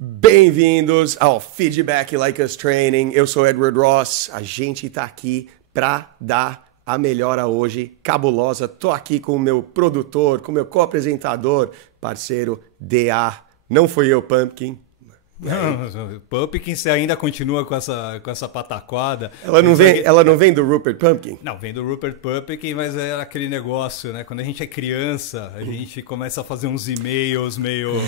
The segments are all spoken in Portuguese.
Bem-vindos ao Feedback Like Us Training. Eu sou Edward Ross. A gente tá aqui pra dar a melhora hoje, cabulosa. Tô aqui com o meu produtor, com o meu co-apresentador, parceiro DA. Não foi eu, Pumpkin. Não, Pumpkin, você ainda continua com essa pataquada. Ela não vem do Rupert Pumpkin? Não, vem do Rupert Pumpkin, mas é aquele negócio, né? Quando a gente é criança, a gente começa a fazer uns e-mails meio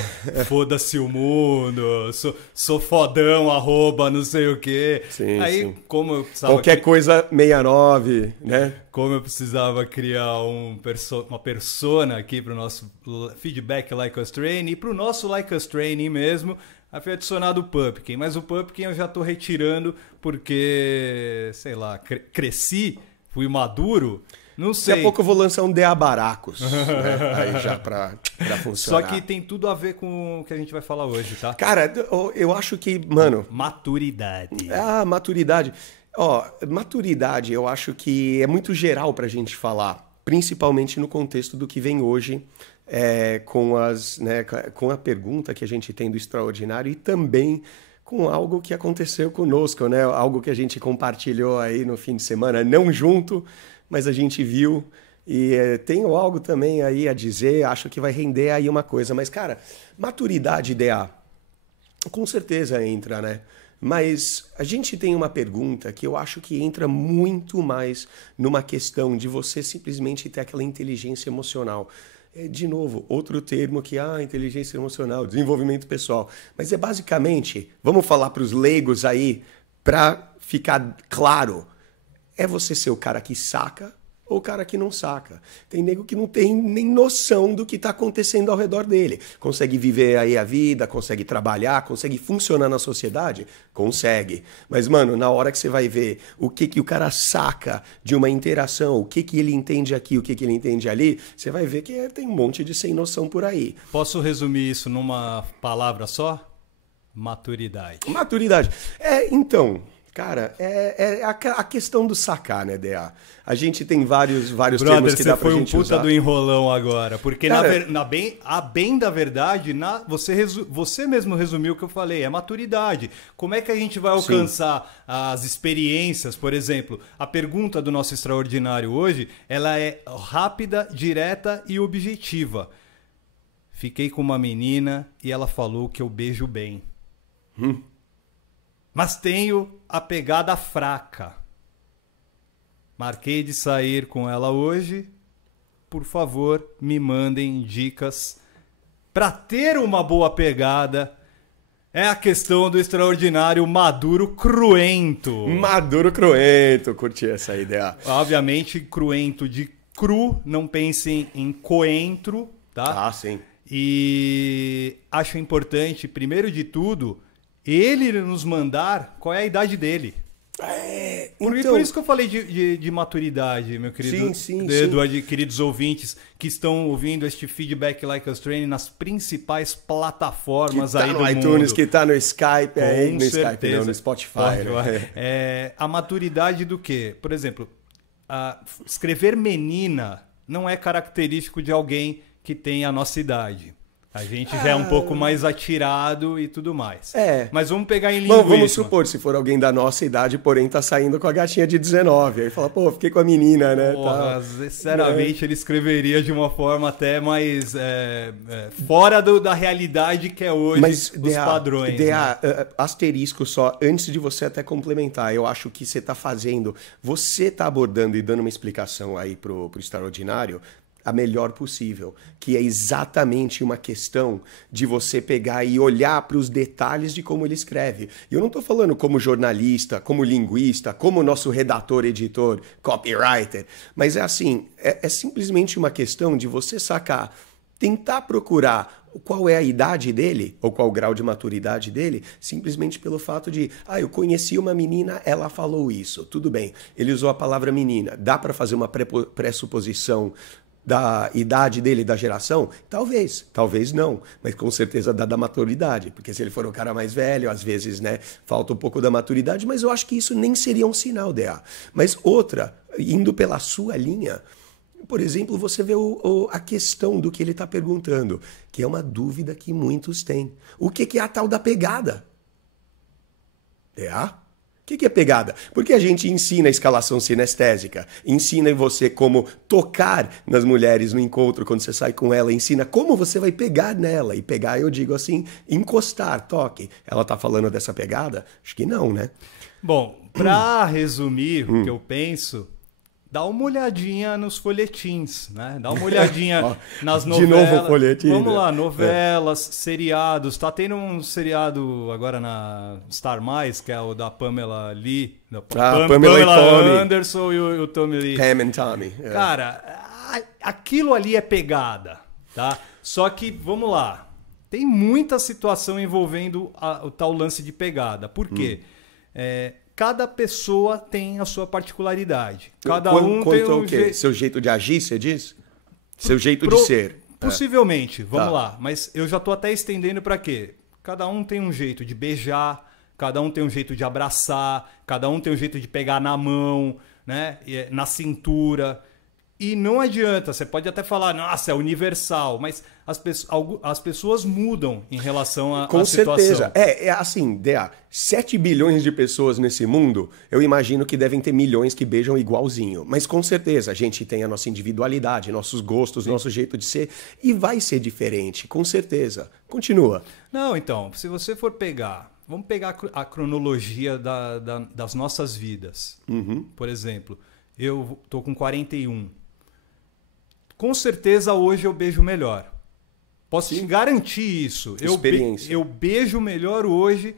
foda-se o mundo, sou fodão, arroba, não sei o quê. Sim, aí, sim. como eu precisava... Qualquer coisa 69, né? Como eu precisava criar uma persona aqui para o nosso Feedback Like Us Training e para o nosso Like Us Training mesmo, foi adicionado o Pumpkin, mas o Pumpkin eu já estou retirando porque, sei lá, cresci, fui maduro, não sei. Daqui a pouco eu vou lançar um DA Baracos, né? Aí já pra funcionar. Só que tem tudo a ver com o que a gente vai falar hoje, tá? Cara, eu acho que, mano... Maturidade. Maturidade. Maturidade eu acho que é muito geral pra gente falar, principalmente no contexto do que vem hoje. Com a pergunta que a gente tem do extraordinário e também com algo que aconteceu conosco, né? Algo que a gente compartilhou aí no fim de semana, não junto, mas a gente viu e tenho algo também aí a dizer, acho que vai render aí uma coisa. Mas, cara, maturidade, DA, com certeza entra, né? Mas a gente tem uma pergunta que eu acho que entra muito mais numa questão de você simplesmente ter aquela inteligência emocional. De novo, outro termo que inteligência emocional, desenvolvimento pessoal. Mas é basicamente, vamos falar para os leigos aí, para ficar claro, é você ser o cara que saca ou o cara que não saca. Tem nego que não tem nem noção do que está acontecendo ao redor dele. Consegue viver aí a vida, consegue trabalhar, consegue funcionar na sociedade? Consegue. Mas, mano, na hora que você vai ver o que o cara saca de uma interação, o que ele entende aqui, o que ele entende ali, você vai ver que tem um monte de sem noção por aí. Posso resumir isso numa palavra só? Maturidade. Maturidade. Então... Cara, é a questão do sacar, né, DA? A gente tem vários termos que dá pra gente usar. Você foi um puta do enrolão agora. Porque, cara, a bem da verdade, você mesmo resumiu o que eu falei, é maturidade. Como é que a gente vai alcançar as experiências? Por exemplo, a pergunta do nosso extraordinário hoje, ela é rápida, direta e objetiva. Fiquei com uma menina e ela falou que eu beijo bem. Mas tenho a pegada fraca. Marquei de sair com ela hoje. Por favor, me mandem dicas para ter uma boa pegada. É a questão do extraordinário maduro cruento. Maduro cruento, curti essa ideia. Obviamente, cruento de cru, não pensem em coentro, tá? Ah, sim. E acho importante, primeiro de tudo, ele nos mandar qual é a idade dele. Por isso que eu falei de maturidade, meu querido Eduardo, queridos ouvintes que estão ouvindo este Feedback Like Us Training nas principais plataformas aí do mundo. Que tá no iTunes, que tá no Skype, Com certeza. Skype não, no Spotify. Né? A maturidade do quê? Por exemplo, escrever menina não é característico de alguém que tem a nossa idade. A gente já é um pouco mais atirado e tudo mais. Mas vamos pegar em linguística. Vamos supor, se for alguém da nossa idade, porém tá saindo com a gatinha de 19. Aí fala, fiquei com a menina, né? Porra, sinceramente, ele escreveria de uma forma até mais fora da realidade que é hoje, os padrões. Asterisco só, antes de você até complementar, eu acho que você tá abordando e dando uma explicação aí pro extraordinário, a melhor possível, que é exatamente uma questão de você pegar e olhar para os detalhes de como ele escreve. E eu não estou falando como jornalista, como linguista, como nosso redator, editor, copywriter, mas é simplesmente uma questão de você sacar, tentar procurar qual é a idade dele, ou qual o grau de maturidade dele, simplesmente pelo fato de, eu conheci uma menina, ela falou isso, tudo bem, ele usou a palavra menina, dá para fazer uma pressuposição da idade dele, da geração? Talvez não, mas com certeza dá da maturidade, porque se ele for um cara mais velho, às vezes, né, falta um pouco da maturidade, mas eu acho que isso nem seria um sinal, DA. Mas outra, indo pela sua linha, por exemplo, você vê a questão do que ele está perguntando, que é uma dúvida que muitos têm. O que é a tal da pegada? O que é pegada? Porque a gente ensina a escalação sinestésica, ensina em você como tocar nas mulheres no encontro quando você sai com ela, ensina como você vai pegar nela. E pegar, eu digo assim, encostar, toque. Ela tá falando dessa pegada? Acho que não, né? Bom, para resumir o que eu penso, dá uma olhadinha nos folhetins, né? Dá uma olhadinha nas novelas. De novo o folhetim. Vamos lá, novelas, seriados. Tá tendo um seriado agora na Star+, que é o da Pamela Lee. Pamela Anderson e o Tommy Lee. Pam and Tommy. Cara, aquilo ali é pegada, tá? Só que, vamos lá, tem muita situação envolvendo o tal lance de pegada. Por quê? Cada pessoa tem a sua particularidade. Cada um tem o quê? Seu jeito de agir, você diz? Seu jeito de ser. Possivelmente, vamos lá. Mas eu já estou até estendendo para quê? Cada um tem um jeito de beijar, cada um tem um jeito de abraçar, cada um tem um jeito de pegar na mão, né? Na cintura. E não adianta, você pode até falar, nossa, é universal, mas as pessoas mudam em relação à situação. Com certeza. Assim, Dea, 7 bilhões de pessoas nesse mundo, eu imagino que devem ter milhões que beijam igualzinho. Mas com certeza, a gente tem a nossa individualidade, nossos gostos, nosso jeito de ser, e vai ser diferente, com certeza. Continua. Não, então, se você for pegar, vamos pegar a cronologia das nossas vidas. Por exemplo, eu tô com 41. Com certeza hoje eu beijo melhor. Posso te garantir isso. Experiência. Eu beijo melhor hoje,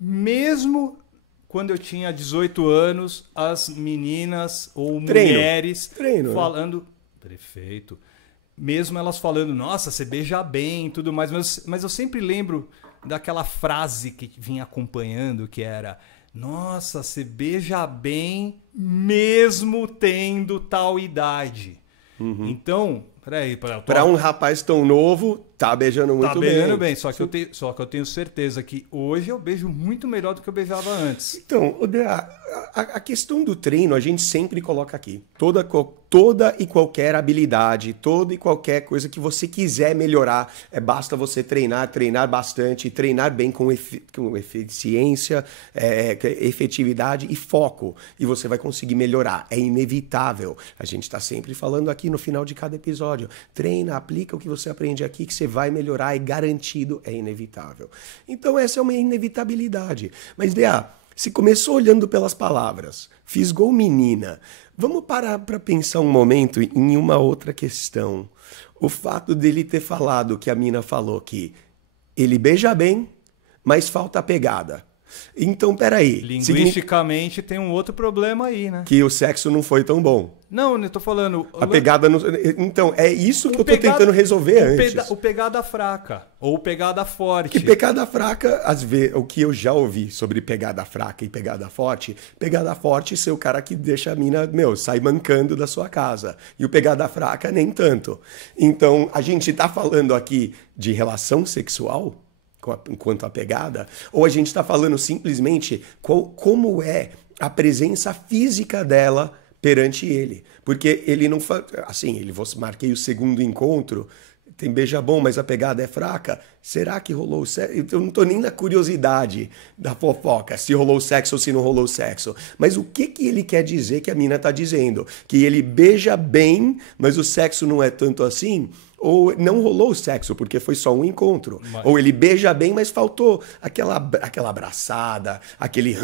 mesmo quando eu tinha 18 anos, as meninas ou mulheres falando... Perfeito. Mesmo elas falando, nossa, você beija bem e tudo mais. Mas eu sempre lembro daquela frase que vinha acompanhando, que era... Nossa, você beija bem mesmo tendo tal idade. Então, peraí. Para um rapaz tão novo, tá beijando muito bem. Tá beijando bem, só que eu tenho certeza que hoje eu beijo muito melhor do que eu beijava antes. Então, a questão do treino a gente sempre coloca aqui. Toda e qualquer habilidade, toda e qualquer coisa que você quiser melhorar, basta você treinar bastante, treinar bem com eficiência, efetividade e foco. E você vai conseguir melhorar. É inevitável. A gente está sempre falando aqui no final de cada episódio. Treina, aplica o que você aprende aqui, que você vai melhorar, é garantido, é inevitável. Então essa é uma inevitabilidade. Mas, Dea, se começou olhando pelas palavras, fisgou menina, vamos parar para pensar um momento em uma outra questão. O fato dele ter falado que a mina falou que ele beija bem, mas falta a pegada. Então, peraí. Linguisticamente tem um outro problema aí, né? Que o sexo não foi tão bom. Não, eu tô falando... A pegada não... Então, é isso que eu tô tentando resolver antes. O pegada fraca ou pegada forte. Que pegada fraca, às vezes, o que eu já ouvi sobre pegada fraca e pegada forte ser o cara que deixa a mina, sai mancando da sua casa. E o pegada fraca, nem tanto. Então, a gente tá falando aqui de relação sexual... Enquanto a pegada, ou a gente está falando simplesmente como é a presença física dela perante ele. Porque ele não faz... Assim, marquei o segundo encontro, tem beija bom, mas a pegada é fraca. Será que rolou sexo? Eu não estou nem na curiosidade da fofoca, se rolou sexo ou se não rolou sexo. Mas o que ele quer dizer que a mina está dizendo? Que ele beija bem, mas o sexo não é tanto assim? Ou não rolou o sexo, porque foi só um encontro. Ou ele beija bem, mas faltou aquela abraçada, aquele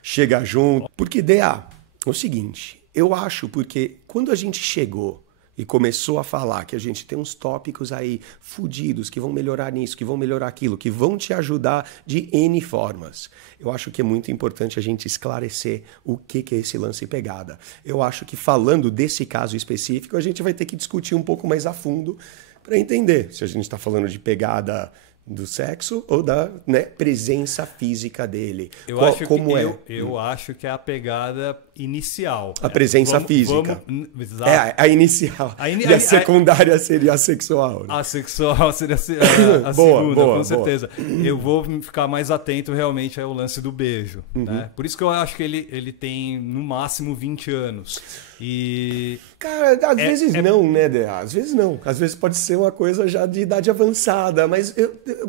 chega junto. Porque, Dea, é o seguinte, eu acho porque quando a gente chegou e começou a falar que a gente tem uns tópicos aí fudidos, que vão melhorar nisso, que vão melhorar aquilo, que vão te ajudar de N formas. Eu acho que é muito importante a gente esclarecer o que é esse lance pegada. Eu acho que falando desse caso específico, a gente vai ter que discutir um pouco mais a fundo para entender se a gente está falando de pegada do sexo ou da presença física dele. Eu acho que é a pegada inicial. A presença física. A inicial. E a secundária seria a sexual. Né? A sexual seria a segunda, com certeza. Eu vou ficar mais atento realmente ao lance do beijo. Né? Por isso que eu acho que ele tem no máximo 20 anos. E... Cara, às vezes não, né, Dea? Às vezes não. Às vezes pode ser uma coisa já de idade avançada, mas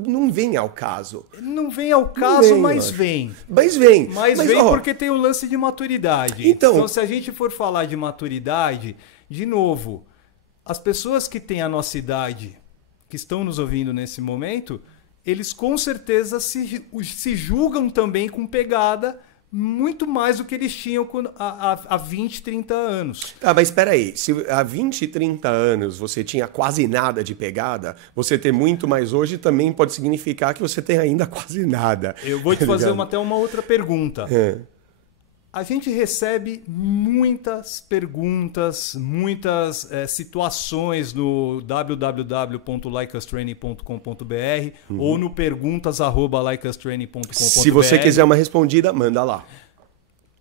não vem ao caso. Não vem ao caso, vem, mas vem. Mas vem. Mas vem porque tem o lance de maturidade. Então, se a gente for falar de maturidade, de novo, as pessoas que têm a nossa idade, que estão nos ouvindo nesse momento, eles com certeza se julgam também com pegada muito mais do que eles tinham há 20, 30 anos. Ah, mas espera aí, se há 20, 30 anos você tinha quase nada de pegada, você ter muito mais hoje também pode significar que você tem ainda quase nada. Eu vou te fazer até uma outra pergunta. A gente recebe muitas perguntas, muitas situações no www.likeustraining.com.br ou no perguntas@likeustraining.com.br. Se você quiser uma respondida, manda lá.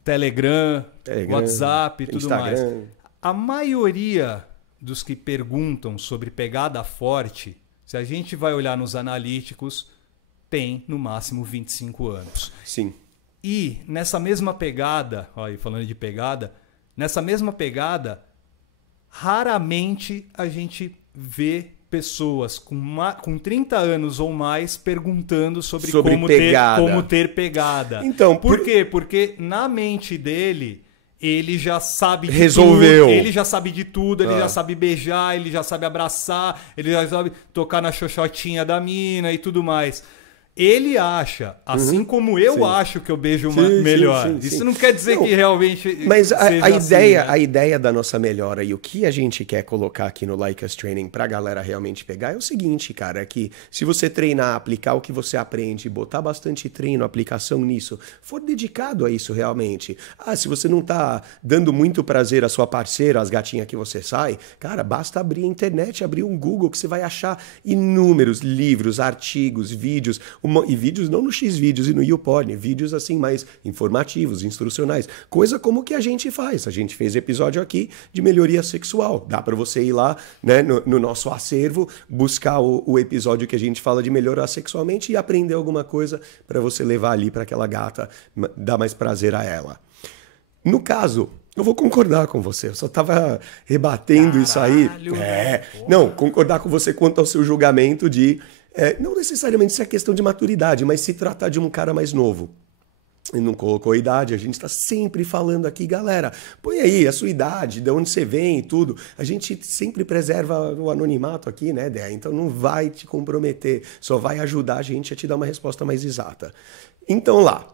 Telegram, WhatsApp e tudo Instagram. mais. A maioria dos que perguntam sobre pegada forte, se a gente vai olhar nos analíticos, tem no máximo 25 anos. Sim. E nessa mesma pegada, olha, falando de pegada, nessa mesma pegada, raramente a gente vê pessoas com 30 anos ou mais perguntando sobre como ter pegada. Então, por quê? Porque na mente dele, ele já sabe de Resolveu. tudo, ele já sabe de tudo, ele já sabe beijar, ele já sabe abraçar, ele já sabe tocar na xoxotinha da mina e tudo mais. Ele acha, assim como eu acho que eu beijo melhor. Isso não quer dizer que realmente. Mas a ideia, assim, né? A ideia da nossa melhora e o que a gente quer colocar aqui no Like Us Training pra galera realmente pegar é o seguinte, cara, é que se você treinar, aplicar o que você aprende, botar bastante treino, aplicação nisso, for dedicado a isso realmente. Se você não tá dando muito prazer à sua parceira, às gatinhas que você sai, cara, basta abrir a internet, abrir um Google que você vai achar inúmeros livros, artigos, vídeos. E vídeos não no Xvideos e no YouPorn, vídeos assim mais informativos, instrucionais. Coisa como que a gente faz. A gente fez episódio aqui de melhoria sexual. Dá para você ir lá, né, no nosso acervo, buscar o episódio que a gente fala de melhorar sexualmente e aprender alguma coisa para você levar ali para aquela gata, dar mais prazer a ela. No caso, eu vou concordar com você, eu só estava rebatendo isso aí. Não, concordar com você quanto ao seu julgamento de... não necessariamente isso é questão de maturidade, mas se tratar de um cara mais novo. Ele não colocou a idade, a gente está sempre falando aqui, galera, põe aí a sua idade, de onde você vem e tudo. A gente sempre preserva o anonimato aqui, né, Dé? Então não vai te comprometer, só vai ajudar a gente a te dar uma resposta mais exata. Então lá,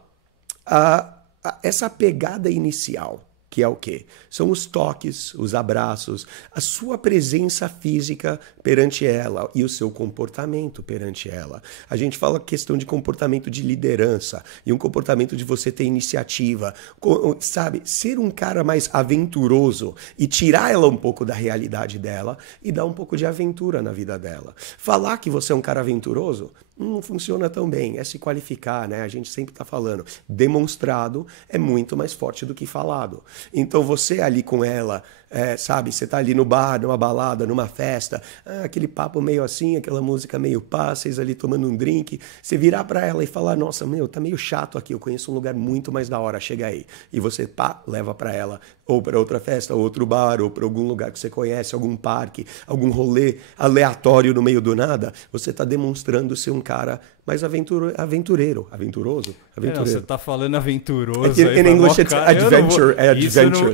essa pegada inicial, que é o quê? São os toques, os abraços, a sua presença física perante ela e o seu comportamento perante ela. A gente fala questão de comportamento de liderança e um comportamento de você ter iniciativa, sabe? Ser um cara mais aventuroso e tirar ela um pouco da realidade dela e dar um pouco de aventura na vida dela. Falar que você é um cara aventuroso não funciona tão bem, é se qualificar, né? A gente sempre está falando, demonstrado é muito mais forte do que falado. Então você ali com ela, sabe, você tá ali no bar, numa balada, numa festa, aquele papo meio assim, aquela música meio pá, vocês ali tomando um drink, você virar para ela e falar, nossa, meu, tá meio chato aqui, eu conheço um lugar muito mais da hora, chega aí. E você, pá, leva para ela, ou para outra festa, ou outro bar, ou para algum lugar que você conhece, algum parque, algum rolê aleatório no meio do nada, você tá demonstrando ser um cara mais aventuroso. Não, você tá falando aventuroso. In English it's adventure,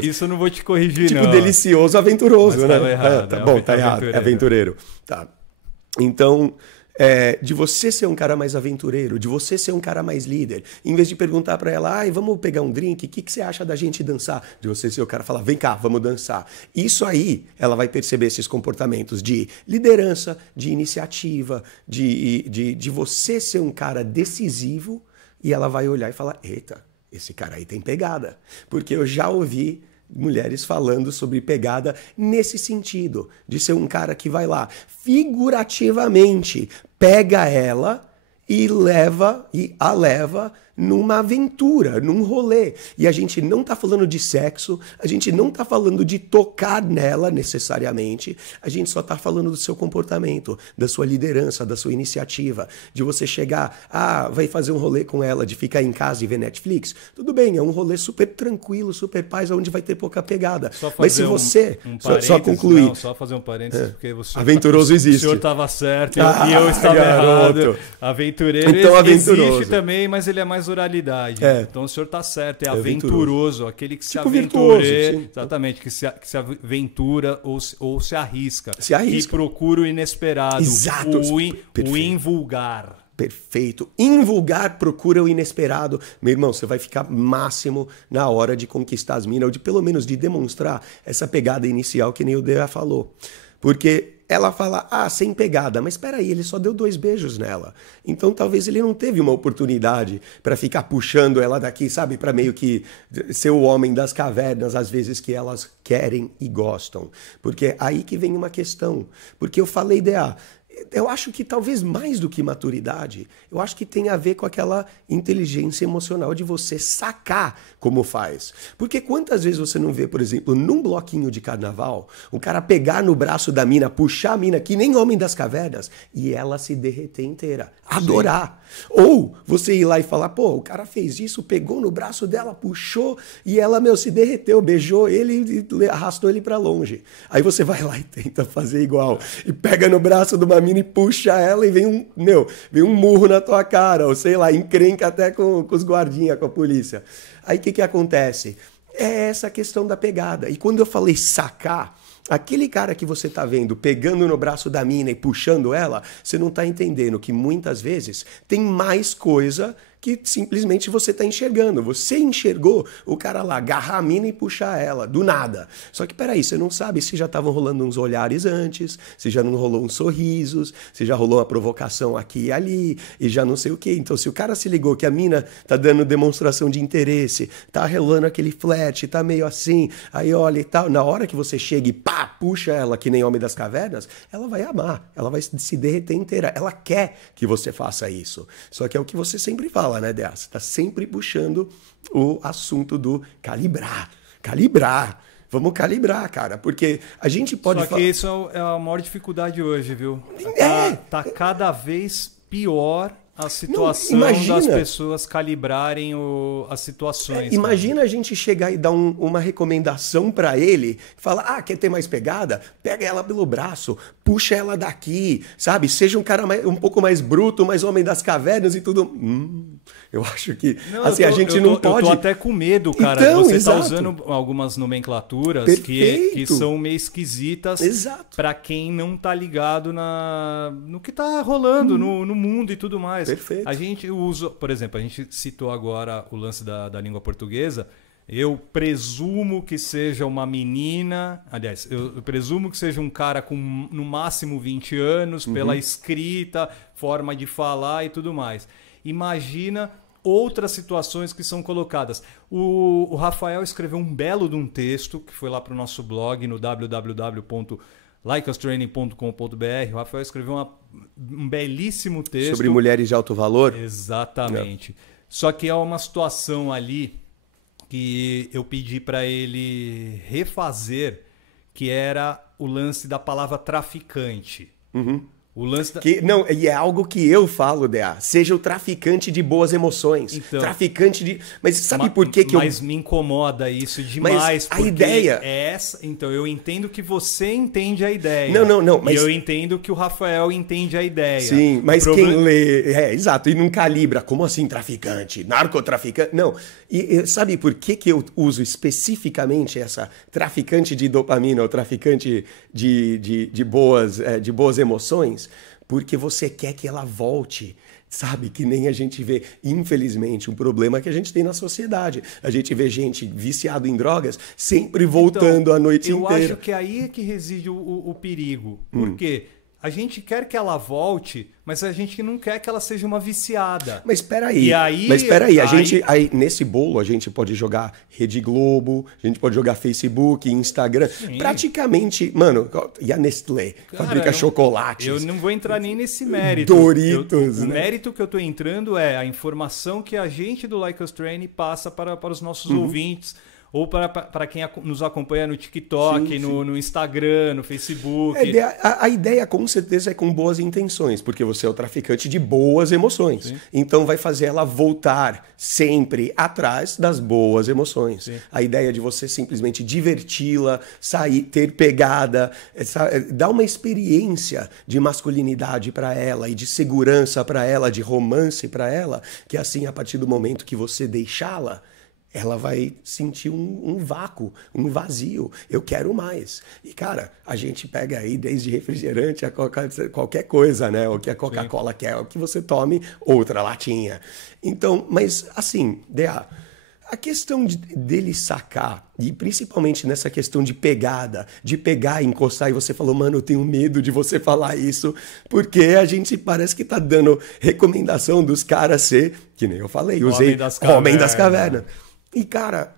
Isso eu não vou te corrigir, tipo, não. Delicioso, aventuroso, mas né? Tava errado, tá bom, tá errado. É aventureiro. Tá. Então, de você ser um cara mais aventureiro, de você ser um cara mais líder, em vez de perguntar pra ela, vamos pegar um drink, o que você acha da gente dançar? De você ser o cara falar, vem cá, vamos dançar. Isso aí, ela vai perceber esses comportamentos de liderança, de iniciativa, de você ser um cara decisivo, e ela vai olhar e falar, eita, esse cara aí tem pegada. Porque eu já ouvi mulheres falando sobre pegada nesse sentido, de ser um cara que vai lá, figurativamente, pega ela e a leva numa aventura, num rolê. E a gente não tá falando de sexo, a gente não tá falando de tocar nela necessariamente, a gente só tá falando do seu comportamento, da sua liderança, da sua iniciativa, de você chegar, vai fazer um rolê com ela, de ficar em casa e ver Netflix. Tudo bem, é um rolê super tranquilo, super paz, onde vai ter pouca pegada. Mas se você... só concluir. Não, só fazer um parênteses, porque você... Aventuroso existe. O senhor estava certo e eu estava errado. Aventureiro então, aventuroso. Existe também, mas ele é mais oralidade. Então o senhor está certo, é aventuroso, aquele que se aventura. Exatamente, que se aventura ou se arrisca. Se arrisca. Que procura o inesperado. Exato. O invulgar. Perfeito. Invulgar, procura o inesperado. Meu irmão, você vai ficar máximo na hora de conquistar as minas, ou de pelo menos de demonstrar essa pegada inicial que nem o Dea falou. Porque ela fala, sem pegada, mas espera aí, ele só deu 2 beijos nela. Então talvez ele não teve uma oportunidade para ficar puxando ela daqui, sabe? Para meio que ser o homem das cavernas, às vezes que elas querem e gostam. Porque é aí que vem uma questão. Porque eu falei, Dea, eu acho que talvez mais do que maturidade, eu acho que tem a ver com aquela inteligência emocional de você sacar como faz. Porque quantas vezes você não vê, por exemplo, num bloquinho de carnaval, o cara pegar no braço da mina, puxar a mina, que nem Homem das Cavernas, e ela se derreter inteira, adorar. Sim. Ou você ir lá e falar, o cara fez isso, pegou no braço dela, puxou, e ela, se derreteu, beijou ele e arrastou ele pra longe. Aí você vai lá e tenta fazer igual, e pega no braço de uma mina e puxa ela e vem um murro na tua cara, ou sei lá, encrenca até com os guardinhas, com a polícia. Aí o que acontece? É essa questão da pegada. E quando eu falei sacar, aquele cara que você tá vendo pegando no braço da mina e puxando ela, você não tá entendendo que muitas vezes tem mais coisa que simplesmente você tá enxergando. Você enxergou o cara lá agarrar a mina e puxar ela, do nada. Só que peraí, você não sabe se já estavam rolando uns olhares antes, se já não rolou uns sorrisos, se já rolou uma provocação aqui e ali, e já não sei o quê. Então se o cara se ligou que a mina tá dando demonstração de interesse, tá relando aquele flerte, tá meio assim, aí olha e tal, na hora que você chega e puxa ela que nem Homem das Cavernas, ela vai amar, ela vai se derreter inteira, ela quer que você faça isso. Só que é o que você sempre fala, né, Dea? Você tá sempre puxando o assunto do calibrar. Vamos calibrar, cara, porque a gente pode... Só que isso é a maior dificuldade hoje, viu? Tá cada vez pior a situação das pessoas calibrarem as situações. Imagina a gente chegar e dar uma recomendação pra ele, falar, quer ter mais pegada? Pega ela pelo braço, puxa ela daqui, sabe? Seja um cara um pouco mais bruto, mais Homem das Cavernas e tudo. Eu acho que a gente não pode... Eu tô até com medo, cara. Então, você exato. tá usando algumas nomenclaturas que são meio esquisitas para quem não tá ligado no que tá rolando no mundo e tudo mais. Perfeito. A gente usa, por exemplo, a gente citou agora o lance da língua portuguesa. Eu presumo que seja uma menina, aliás, eu presumo que seja um cara com no máximo 20 anos, pela escrita, forma de falar e tudo mais. Imagina outras situações que são colocadas. O Rafael escreveu um belo de um texto, que foi lá para o nosso blog, no www.likeustraining.com.br. O Rafael escreveu um belíssimo texto. Sobre mulheres de alto valor? Exatamente. Só que é uma situação ali que eu pedi para ele refazer, que era o lance da palavra traficante. O lance e é algo que eu falo, Dea. Seja o traficante de boas emoções. Então, traficante de... Mas sabe por que Mas me incomoda isso demais. Mas a ideia... é essa. Então, eu entendo que você entende a ideia. Não. Mas... E eu entendo que o Rafael entende a ideia. Sim, mas quem lê... exato. E não calibra. Como assim traficante? Narcotraficante? Não. E sabe por que eu uso especificamente essa traficante de dopamina ou traficante de boas emoções? Porque você quer que ela volte, sabe? Que nem a gente vê, infelizmente, um problema que a gente tem na sociedade. A gente vê gente viciada em drogas sempre voltando a noite inteira. Eu acho que aí é que reside o perigo. Por quê? a gente quer que ela volte, mas a gente não quer que ela seja uma viciada. Mas espera aí. E aí, mas espera aí, a gente aí nesse bolo a gente pode jogar Rede Globo, a gente pode jogar Facebook, Instagram, Sim. praticamente, mano, e a Nestlé, fabrica chocolates. Eu não vou entrar nem nesse mérito. Doritos, o né? mérito que eu tô entrando é a informação que a gente do Like Us Training passa para os nossos ouvintes, ou para quem nos acompanha no TikTok, Sim, no Instagram, no Facebook. A ideia, com certeza, é com boas intenções, porque você é o traficante de boas emoções. Sim. Então vai fazer ela voltar sempre atrás das boas emoções. Sim. A ideia de você simplesmente diverti-la, sair, ter pegada, dar uma experiência de masculinidade para ela e de segurança para ela, de romance para ela, que assim, a partir do momento que você deixá-la, ela vai sentir um vácuo, um vazio. Eu quero mais. E, cara, a gente pega aí desde refrigerante a qualquer coisa, né? O que a Coca-Cola quer, o que você tome, outra latinha. Então, mas assim, DA, a questão dele sacar, e principalmente nessa questão de pegada, de pegar e encostar, e você falou, mano, eu tenho medo de você falar isso, porque a gente parece que tá dando recomendação dos caras ser, que nem eu falei, usei Homem das Cavernas. E, cara,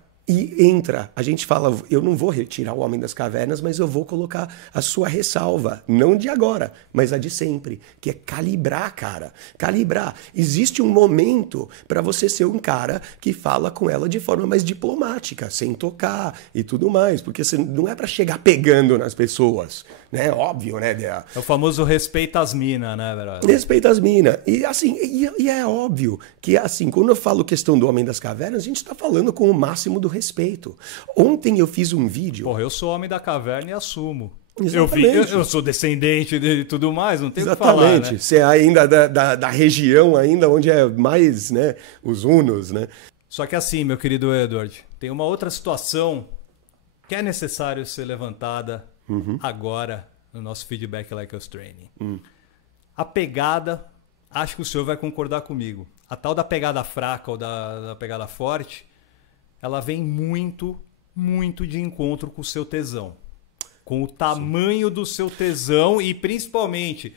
a gente fala, eu não vou retirar o Homem das Cavernas, mas eu vou colocar a sua ressalva, não de agora, mas a de sempre, que é calibrar, cara. Calibrar. Existe um momento para você ser um cara que fala com ela de forma mais diplomática, sem tocar e tudo mais, porque você não é para chegar pegando nas pessoas, né? Óbvio, né, Dea? É o famoso respeita as minas, né, velho? Respeita as minas. E assim, e é óbvio que assim, quando eu falo questão do Homem das Cavernas, a gente tá falando com o máximo do respeito. Ontem eu fiz um vídeo. Porra, eu sou homem da caverna e assumo. Exatamente. Eu sou descendente de tudo mais, não tem o que Exatamente. falar, né? Você é ainda da região ainda onde é mais, né, os hunos, né? Só que assim, meu querido Edward, tem uma outra situação que é necessário ser levantada agora no nosso Feedback Like Us Training. A pegada, acho que o senhor vai concordar comigo. A tal da pegada fraca ou da pegada forte, ela vem muito, muito de encontro com o seu tesão. Com o tamanho do seu tesão e principmente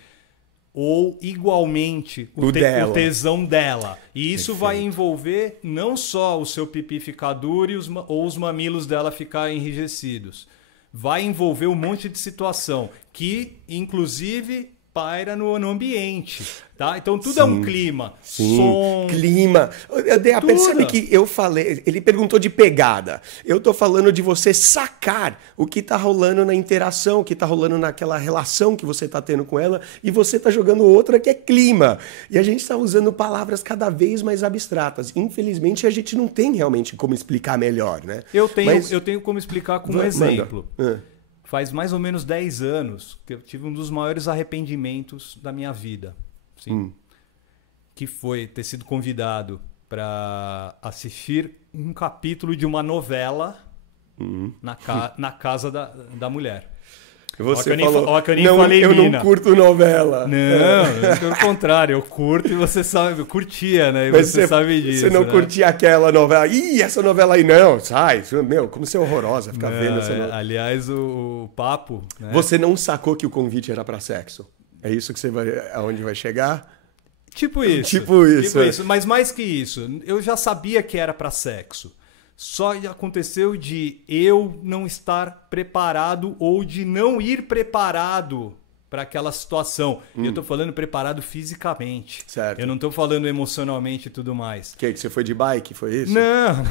ou igualmente o tesão dela. E isso vai envolver não só o seu pipi ficar duro ou os mamilos dela ficar enrijecidos. Vai envolver um monte de situação que, inclusive, paira no ambiente. Tá? Então tudo é um clima. Sim, som, clima. Percebe que eu falei, ele perguntou de pegada. Eu tô falando de você sacar o que tá rolando na interação, o que tá rolando naquela relação que você tá tendo com ela, e você tá jogando outra que é clima. E a gente tá usando palavras cada vez mais abstratas. Infelizmente, a gente não tem realmente como explicar melhor, né? Eu tenho como explicar com um exemplo. Faz mais ou menos 10 anos que eu tive um dos maiores arrependimentos da minha vida. Sim. Que foi ter sido convidado para assistir um capítulo de uma novela na casa da mulher. Você falou, eu não curto novela. Não, pelo contrário, eu curto e você sabe, eu curtia, né? E você sabe disso. Você não curtia aquela novela. Ih, essa novela aí não, sai. Meu, como você é horrorosa ficar vendo essa novela. Aliás, o papo... Né? Você não sacou que o convite era para sexo? É isso que você aonde vai chegar? Tipo isso. Tipo isso. Mas mais que isso, eu já sabia que era para sexo. Só aconteceu de eu não estar preparado ou de não ir preparado para aquela situação. Eu estou falando preparado fisicamente. Certo. Eu não estou falando emocionalmente e tudo mais. Que você foi de bike, foi isso? Não.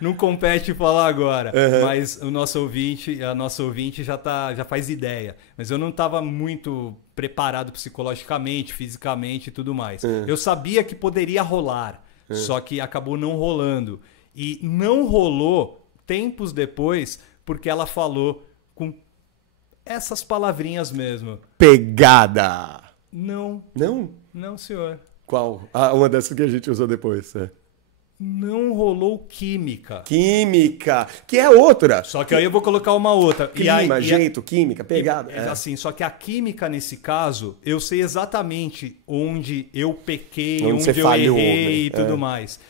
não compete falar agora. Mas o nosso ouvinte, a nossa ouvinte já faz ideia. Mas eu não estava muito preparado psicologicamente, fisicamente e tudo mais. Eu sabia que poderia rolar. Só que acabou não rolando. E não rolou tempos depois porque ela falou com essas palavrinhas mesmo. Pegada. Não. Não? Não, senhor. Qual? Uma dessas que a gente usou depois. Não rolou química. Química, que é outra. Só que aí eu vou colocar uma outra. Clima, jeito, química, pegada. Assim, só que a química nesse caso, eu sei exatamente onde eu pequei, onde eu falhou, errei né? e tudo mais.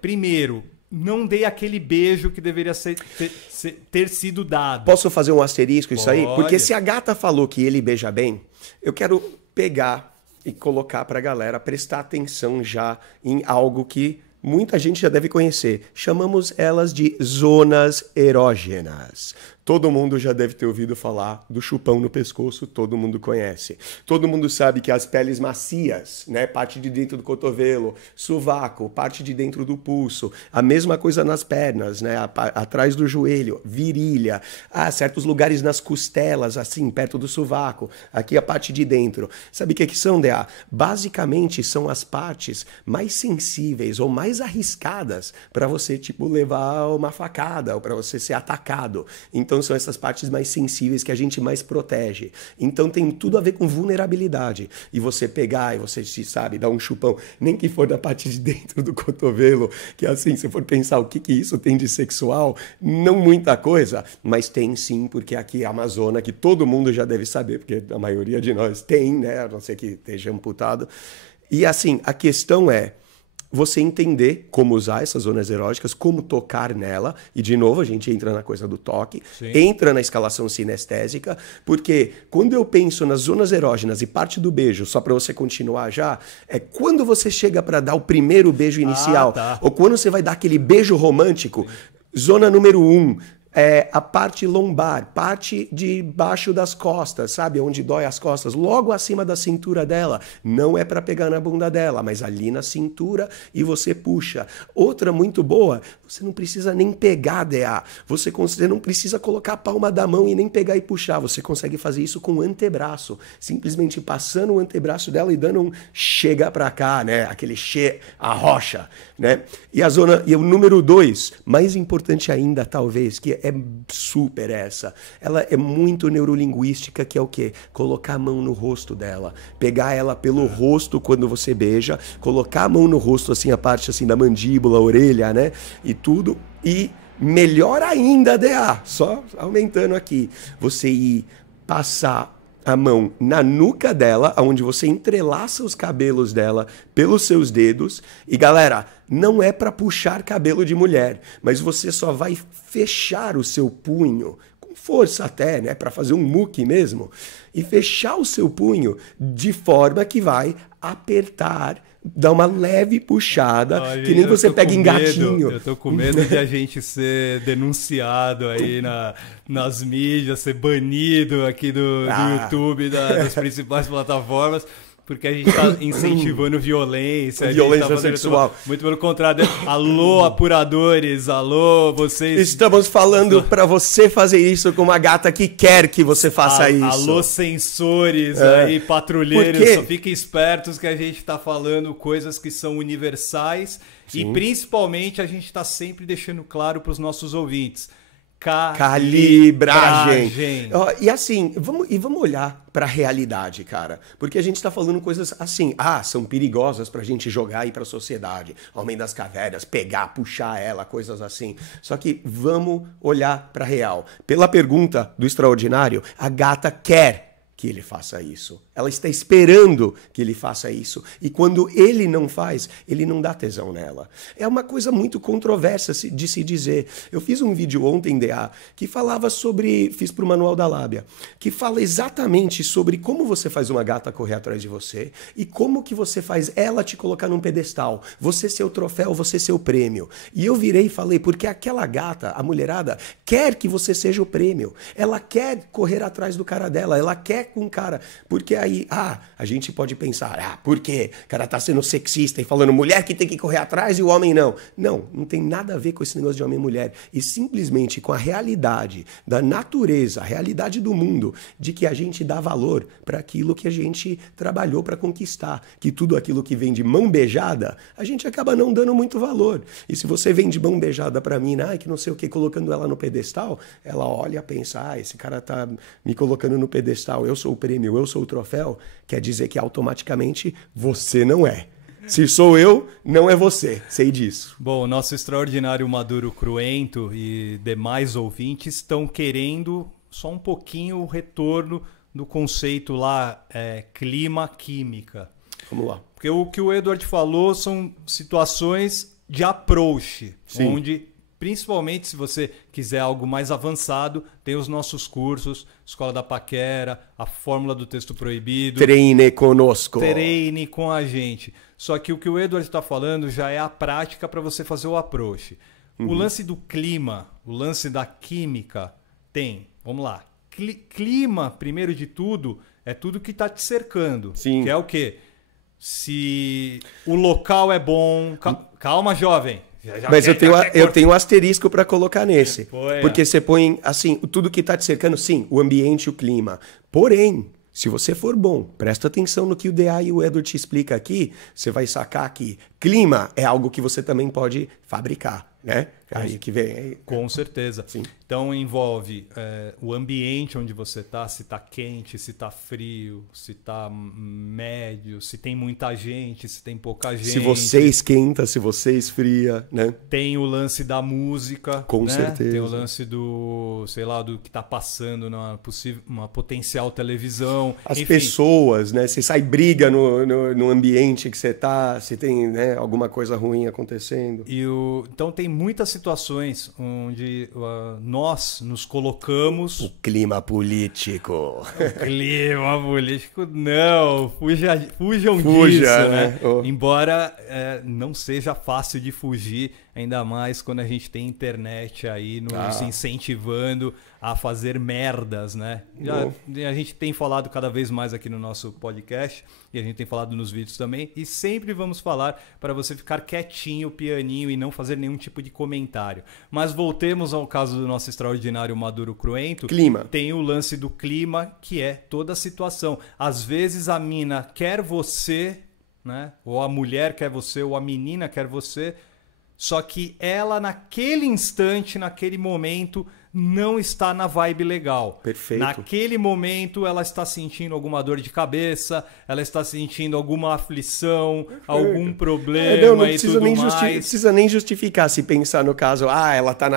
Primeiro, não dei aquele beijo que deveria ter sido dado. Posso fazer um asterisco isso aí? Pode. Porque se a gata falou que ele beija bem, eu quero pegar e colocar pra galera prestar atenção já em algo que muita gente já deve conhecer. Chamamos elas de zonas erógenas. Todo mundo já deve ter ouvido falar do chupão no pescoço, todo mundo conhece. Todo mundo sabe que as peles macias, né, parte de dentro do cotovelo, sovaco, parte de dentro do pulso, a mesma coisa nas pernas, né, atrás do joelho, virilha, certos lugares nas costelas, assim, perto do sovaco, aqui a parte de dentro. Sabe o que são, DA? Basicamente são as partes mais sensíveis ou mais arriscadas para você, tipo, levar uma facada ou para você ser atacado. Então são essas partes mais sensíveis que a gente mais protege. Então tem tudo a ver com vulnerabilidade. E você pegar e você, sabe, dar um chupão, nem que for da parte de dentro do cotovelo, que assim, se for pensar o que isso tem de sexual, não muita coisa, mas tem sim, porque aqui é a Amazônia, que todo mundo já deve saber, porque a maioria de nós tem, né, a não ser que esteja amputado. E assim, a questão é você entender como usar essas zonas eróticas, como tocar nela, e de novo a gente entra na coisa do toque, entra na escalação sinestésica, porque quando eu penso nas zonas erógenas e parte do beijo, só para você continuar já, é quando você chega para dar o primeiro beijo inicial, ou quando você vai dar aquele beijo romântico, zona número 1, a parte lombar, parte de baixo das costas, sabe? Onde dói as costas, logo acima da cintura dela. Não é para pegar na bunda dela, mas ali na cintura e você puxa. Outra muito boa, você não precisa nem pegar, DA. Você não precisa colocar a palma da mão e nem pegar e puxar. Você consegue fazer isso com o antebraço. Simplesmente passando o antebraço dela e dando um chega pra cá, né? Aquele arrocha, né? E o número 2, mais importante ainda, talvez, que é super essa. Ela é muito neurolinguística, que é o quê? Colocar a mão no rosto dela. Pegar ela pelo rosto quando você beija, colocar a mão no rosto, assim, a parte assim da mandíbula, a orelha, né? E tudo. E melhor ainda, DA, só aumentando aqui, você ir passar a mão na nuca dela, onde você entrelaça os cabelos dela pelos seus dedos. E galera, não é para puxar cabelo de mulher, mas você só vai fechar o seu punho, com força até, né, para fazer um muque mesmo, e fechar o seu punho de forma que vai apertar, dar uma leve puxada, que nem você pega em gatinho. Eu tô com medo de a gente ser denunciado aí nas mídias, ser banido aqui do YouTube, das principais plataformas, porque a gente está incentivando violência. Violência sexual. Muito pelo contrário. Alô, apuradores. Alô, vocês... Estamos falando para você fazer isso com uma gata que quer que você faça isso. Alô, censores aí, patrulheiros. Só fiquem espertos que a gente está falando coisas que são universais. Sim. E principalmente a gente está sempre deixando claro para os nossos ouvintes. Calibragem. E assim, vamos olhar para a realidade, cara. Porque a gente está falando coisas assim, são perigosas para a gente jogar aí para a sociedade. Homem das cavernas, pegar, puxar ela, coisas assim. Só que vamos olhar para a real. Pela pergunta do Extraordinário, a gata quer que ele faça isso. Ela está esperando que ele faça isso. E quando ele não faz, ele não dá tesão nela. É uma coisa muito controversa de se dizer. Eu fiz um vídeo ontem, DA, que falava sobre... Fiz para o Manual da Lábia. Que fala exatamente sobre como você faz uma gata correr atrás de você e como que você faz ela te colocar num pedestal. Você ser o troféu, você ser o prêmio. E eu virei e falei, porque aquela gata, a mulherada, quer que você seja o prêmio. Ela quer correr atrás do cara dela. Ela quer com o cara. Porque aí, a gente pode pensar, por quê? O cara tá sendo sexista e falando mulher que tem que correr atrás e o homem não. Não tem nada a ver com esse negócio de homem e mulher. E simplesmente com a realidade da natureza, a realidade do mundo, de que a gente dá valor para aquilo que a gente trabalhou para conquistar. Que tudo aquilo que vem de mão beijada, a gente acaba não dando muito valor. E se você vem de mão beijada para mim, que não sei o que, colocando ela no pedestal, ela olha e pensa, esse cara tá me colocando no pedestal, eu sou o prêmio, eu sou o troféu, quer dizer que automaticamente você não é. Se sou eu, não é você. Sei disso. Bom, o nosso extraordinário Maduro Cruento e demais ouvintes estão querendo só um pouquinho o retorno do conceito lá, clima-química. Vamos lá. Porque o que o Edward falou são situações de approach, Sim. onde, principalmente se você quiser algo mais avançado, tem os nossos cursos, Escola da Paquera, a Fórmula do Texto Proibido. Treine conosco. Treine com a gente. Só que o que o Edward está falando já é a prática para você fazer o approach. O lance do clima, o lance da química, tem. Vamos lá. Clima, primeiro de tudo, é tudo que está te cercando. Sim. Que é o quê? Se o local é bom... Calma, jovem. Mas eu tenho um asterisco para colocar nesse. Porque você põe, assim, tudo que está te cercando, sim, o ambiente, o clima. Porém, se você for bom, presta atenção no que o DA e o Edward te explica aqui, você vai sacar que clima é algo que você também pode fabricar, né? Aí que vem. Com certeza. Sim. Então envolve o ambiente onde você está, se está quente, se está frio, se está médio, se tem muita gente, se tem pouca gente. Se você esquenta, se você esfria, né? Tem o lance da música. Com né? certeza. Tem o lance do, sei lá, do que está passando numa uma potencial televisão. As Enfim, pessoas, né? Se sai briga no ambiente que você está, se tem, né, alguma coisa ruim acontecendo. Então tem muitas situações onde nós nos colocamos... O clima político. O clima político, não. Fujam Fuja, disso, né? Embora não seja fácil de fugir, ainda mais quando a gente tem internet aí nos incentivando a fazer merdas, né? A gente tem falado cada vez mais aqui no nosso podcast e a gente tem falado nos vídeos também e sempre vamos falar para você ficar quietinho, pianinho e não fazer nenhum tipo de comentário. Mas voltemos ao caso do nosso extraordinário Maduro Cruento. Clima. Tem o lance do clima, que é toda a situação. Às vezes a mina quer você, né? Ou a mulher quer você, ou a menina quer você, só que ela naquele instante, naquele momento, não está na vibe legal. Perfeito. Naquele momento ela está sentindo alguma dor de cabeça, ela está sentindo alguma aflição, algum problema não e precisa tudo nem mais. precisa nem justificar se pensar no caso, ela tá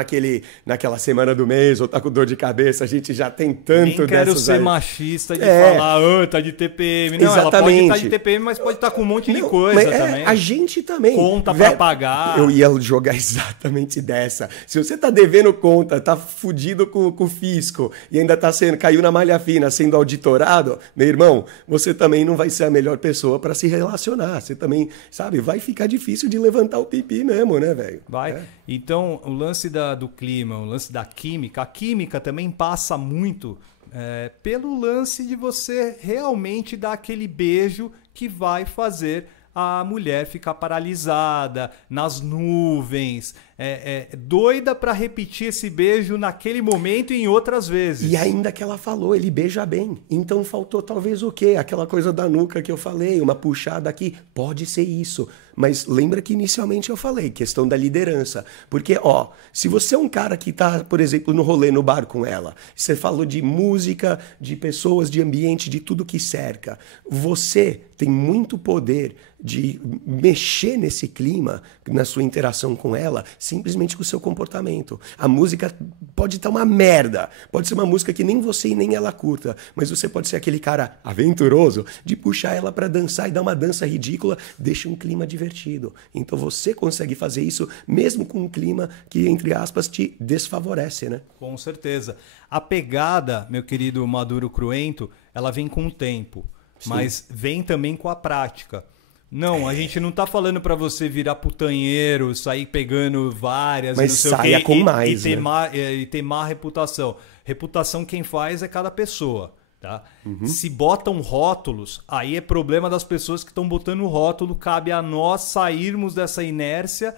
naquela semana do mês ou tá com dor de cabeça, a gente já tem tanto Nem quero dessas ser aí. machista de falar, tá de TPM. Não, Exatamente. ela pode estar de TPM, mas pode estar com um monte de coisa também. A gente também. Conta pra pagar. Eu ia jogar exatamente dessa. Se você tá devendo conta, tá fudido com o fisco e ainda caiu na malha fina sendo auditorado, meu irmão, você também não vai ser a melhor pessoa para se relacionar. Você também, sabe, vai ficar difícil de levantar o pipi mesmo, né, velho? Vai. Então, o lance do clima, o lance da química, a química também passa muito pelo lance de você realmente dar aquele beijo que vai fazer a mulher ficar paralisada, nas nuvens, doida para repetir esse beijo naquele momento e em outras vezes. E ainda que ela falou, ele beija bem. Então faltou talvez o quê? Aquela coisa da nuca que eu falei, uma puxada aqui. Pode ser isso. Mas lembra que inicialmente eu falei, questão da liderança. Porque, se você é um cara que tá, por exemplo, no rolê, no bar com ela, você falou de música, de pessoas, de ambiente, de tudo que cerca, você tem muito poder de mexer nesse clima, na sua interação com ela, simplesmente com o seu comportamento. A música pode estar uma merda, pode ser uma música que nem você e nem ela curta, mas você pode ser aquele cara aventuroso de puxar ela para dançar e dar uma dança ridícula, deixa um clima divertido. Então você consegue fazer isso mesmo com um clima que, entre aspas, te desfavorece, né? Com certeza. A pegada, meu querido Maduro Cruento, ela vem com o tempo, mas vem também com a prática. Não, a gente não tá falando para você virar putanheiro, sair pegando várias, mas não sei saia o quê, com mais, e ter má reputação. Reputação quem faz é cada pessoa, tá? Se botam rótulos, aí é problema das pessoas que estão botando rótulo, cabe a nós sairmos dessa inércia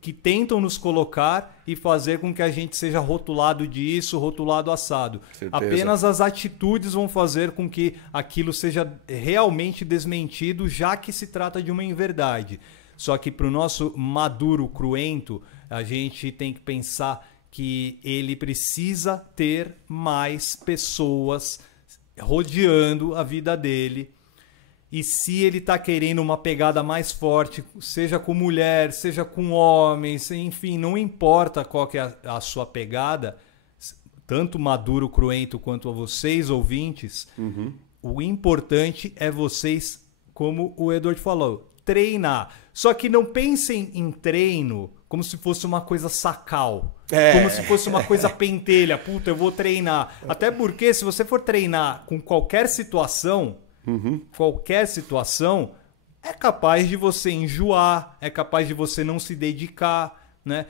que tentam nos colocar e fazer com que a gente seja rotulado disso, rotulado assado. Certeza. Apenas as atitudes vão fazer com que aquilo seja realmente desmentido, já que se trata de uma inverdade. Só que para o nosso Maduro Cruento, a gente tem que pensar que ele precisa ter mais pessoas rodeando a vida dele. E se ele está querendo uma pegada mais forte, seja com mulher, seja com homens, enfim, não importa qual que é a sua pegada, tanto Maduro Cruento quanto a vocês, ouvintes, o importante é vocês, como o Edward falou, treinar. Só que não pensem em treino como se fosse uma coisa sacal. Como se fosse uma coisa pentelha. Puta, eu vou treinar. Até porque se você for treinar com qualquer situação, é capaz de você enjoar, é capaz de você não se dedicar, né?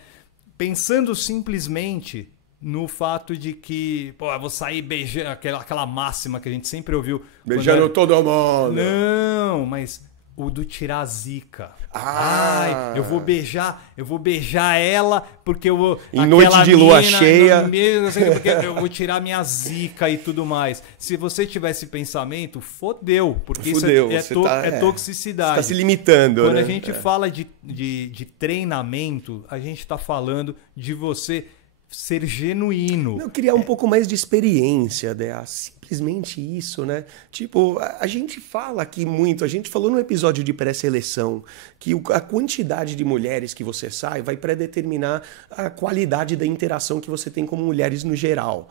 Pensando simplesmente no fato de que, pô, eu vou sair beijando, aquela máxima que a gente sempre ouviu. Beijando todo mundo. Não, mas o do tirar a zica. Ai, eu vou beijar ela porque eu vou... Em noite de lua cheia. Porque eu vou tirar minha zica e tudo mais. Se você tiver esse pensamento, fodeu. Porque isso é toxicidade. Você tá se limitando, Quando né? a gente fala de treinamento, a gente está falando de você ser genuíno. Não, criar um pouco mais de experiência, Dea. Simplesmente isso, né? Tipo, a gente fala aqui muito, a gente falou no episódio de pré-seleção que a quantidade de mulheres que você sai vai predeterminar a qualidade da interação que você tem com mulheres no geral.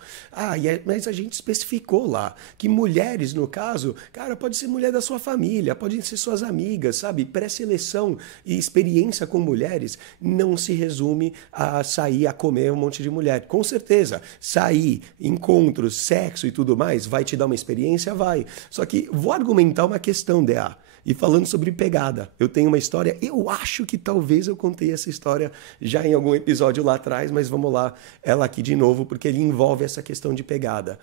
Mas a gente especificou lá que mulheres, no caso, cara, pode ser mulher da sua família, podem ser suas amigas, sabe? Pré-seleção e experiência com mulheres não se resume a sair a comer um monte de mulher. Com certeza, sair, encontros, sexo e tudo mais, vai te dar uma experiência? Vai. Só que vou argumentar uma questão, DA. E falando sobre pegada, eu tenho uma história, eu acho que talvez eu contei essa história já em algum episódio lá atrás, mas vamos lá, ela aqui de novo, porque ele envolve essa questão de pegada.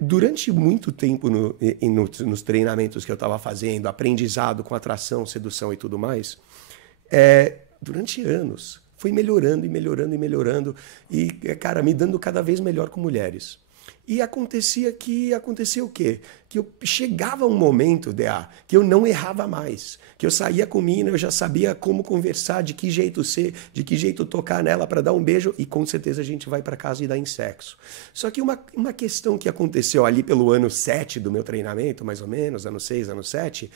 Durante muito tempo nos treinamentos que eu estava fazendo, aprendizado com atração, sedução e tudo mais, durante anos, foi melhorando e melhorando e melhorando e, cara, me dando cada vez melhor com mulheres. E acontecia o quê? Que eu chegava um momento, DA, que eu não errava mais. Que eu saía com mina, eu já sabia como conversar, de que jeito ser, de que jeito tocar nela para dar um beijo, e com certeza a gente vai para casa e dá em sexo. Só que uma questão que aconteceu ali pelo ano 7 do meu treinamento, mais ou menos, ano 6, ano 7,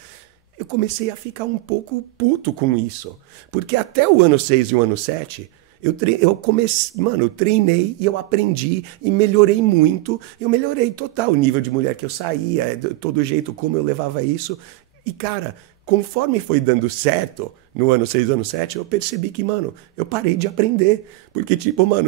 eu comecei a ficar um pouco puto com isso. Porque até o ano 6 e o ano 7... eu treinei e eu aprendi e melhorei muito. Eu melhorei total o nível de mulher que eu saía, todo o jeito como eu levava isso. E, cara, conforme foi dando certo no ano 6, ano 7, eu percebi que, eu parei de aprender. Porque,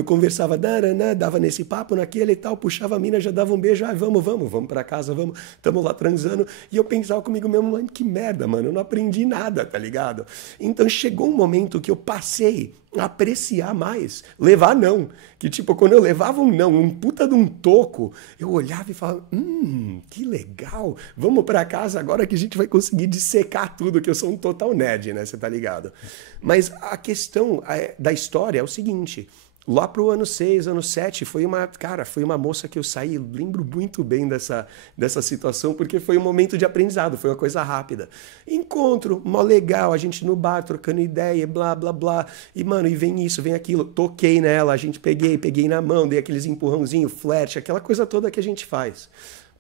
conversava, dava nesse papo, naquele e tal, puxava a mina, já dava um beijo, vamos pra casa, vamos, tamo lá transando. E eu pensava comigo mesmo, que merda, eu não aprendi nada, tá ligado? Então chegou um momento que eu passei a apreciar mais, levar não. Que quando eu levava um não, um puta de um toco, eu olhava e falava, que legal, vamos pra casa agora que a gente vai conseguir dissecar tudo, que eu sou um total nerd, né, você tá ligado? Mas a questão da história é o seguinte, lá pro ano 6, ano 7, foi uma moça que eu saí, lembro muito bem dessa situação, porque foi um momento de aprendizado, foi uma coisa rápida. Encontro, mó legal, a gente no bar, trocando ideia, blá, blá, blá, e vem isso, vem aquilo, toquei nela, a gente peguei na mão, dei aqueles empurrãozinhos, flerte, aquela coisa toda que a gente faz.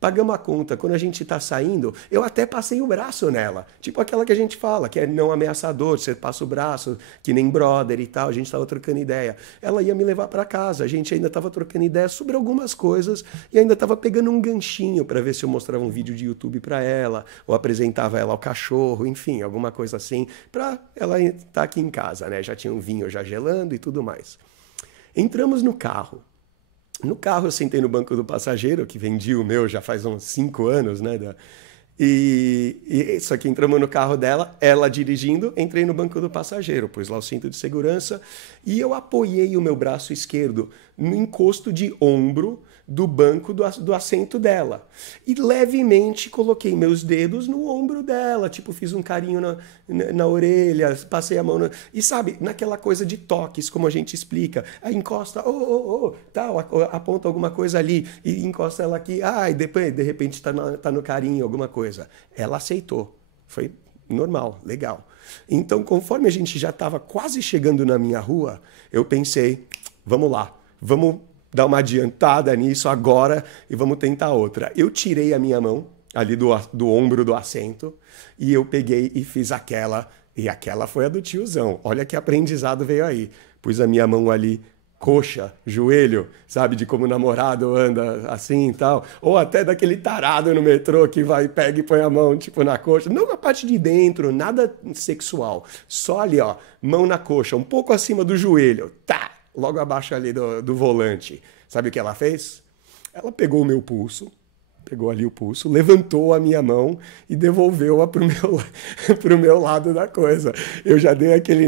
Pagamos a conta. Quando a gente tá saindo, eu até passei o braço nela. Tipo aquela que a gente fala, que é não ameaçador, você passa o braço, que nem brother e tal, a gente tava trocando ideia. Ela ia me levar para casa, a gente ainda tava trocando ideia sobre algumas coisas e ainda tava pegando um ganchinho para ver se eu mostrava um vídeo de YouTube para ela, ou apresentava ela ao cachorro, enfim, alguma coisa assim, para ela estar aqui em casa, né? Já tinha um vinho já gelando e tudo mais. Entramos no carro. No carro eu sentei no banco do passageiro, que vendi o meu já faz uns 5 anos, né? Só que entramos no carro dela, ela dirigindo, entrei no banco do passageiro, pus lá o cinto de segurança e eu apoiei o meu braço esquerdo no encosto de ombro do banco do assento dela. E levemente coloquei meus dedos no ombro dela, fiz um carinho na orelha, passei a mão... E sabe, naquela coisa de toques, como a gente explica. Aí encosta, tal, aponta alguma coisa ali, e encosta ela aqui, e depois, de repente tá no carinho, alguma coisa. Ela aceitou. Foi normal, legal. Então, conforme a gente já estava quase chegando na minha rua, eu pensei, vamos lá, vamos dar uma adiantada nisso agora e vamos tentar outra. Eu tirei a minha mão ali do ombro do assento e eu peguei e fiz aquela, e aquela foi a do tiozão. Olha que aprendizado veio aí. Pus a minha mão ali coxa, joelho, sabe? De como o namorado anda assim e tal. Ou até daquele tarado no metrô que vai, pega e põe a mão, tipo, na coxa. Não na parte de dentro, nada sexual. Só ali, ó, mão na coxa, um pouco acima do joelho. Tá! Logo abaixo ali do volante. Sabe o que ela fez? Ela pegou o meu pulso, pegou ali o pulso, levantou a minha mão e devolveu-a pro meu lado da coisa. Eu já dei aquele...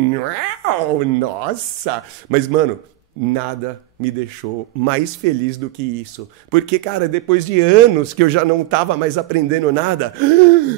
Nossa! Mas, mano, nada me deixou mais feliz do que isso. Porque, cara, depois de anos que eu já não tava mais aprendendo nada,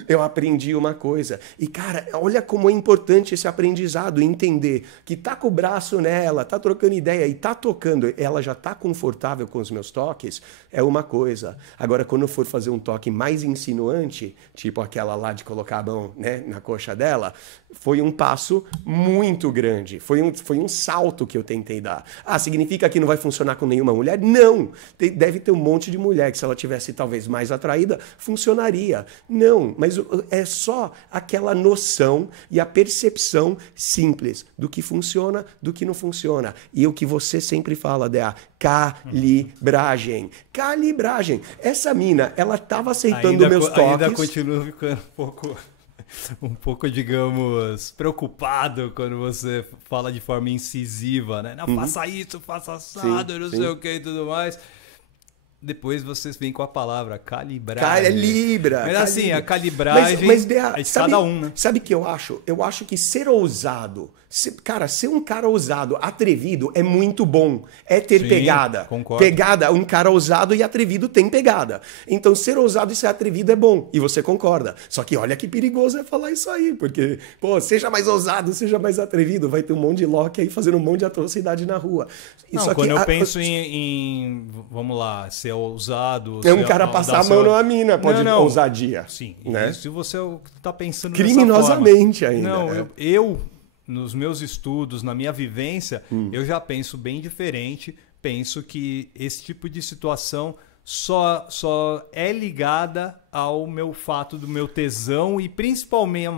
eu aprendi uma coisa. E, cara, olha como é importante esse aprendizado, entender que tá com o braço nela, tá trocando ideia e tá tocando, ela já tá confortável com os meus toques, é uma coisa. Agora, quando eu for fazer um toque mais insinuante, tipo aquela lá de colocar a mão, né, na coxa dela, foi um passo muito grande. Foi um salto que eu tentei dar. Ah, significa que não vai funcionar com nenhuma mulher? Não! Deve ter um monte de mulher que, se ela tivesse talvez mais atraída, funcionaria. Não, mas é só aquela noção e a percepção simples do que funciona, do que não funciona. E o que você sempre fala, Dea, calibragem. Calibragem. Essa mina, ela estava aceitando meus toques. Ainda continua ficando um pouco, digamos, preocupado quando você fala de forma incisiva, né? Não, faça isso, faça assado, sim, não sei o que e tudo mais. Depois vocês vêm com a palavra calibragem. Calibra. Mas assim, a calibragem é de cada um, né? Sabe o que eu acho? Eu acho que ser ousado, ser um cara ousado, atrevido, é muito bom. É ter Sim, pegada. Concordo. Pegada, um cara ousado e atrevido tem pegada. Então, ser ousado e ser atrevido é bom. E você concorda. Só que olha que perigoso é falar isso aí. Porque, pô, seja mais ousado, seja mais atrevido. Vai ter um monte de Loki aí fazendo um monte de atrocidade na rua. Não, só quando eu penso em, vamos lá, ser ousado... É um cara passar a mão numa mina, pode ousadia. Sim, né? Se você tá pensando criminosamente dessa forma. ainda. Não, eu, nos meus estudos, na minha vivência, eu já penso bem diferente. Penso que esse tipo de situação só é ligada ao meu fato do meu tesão e principalmente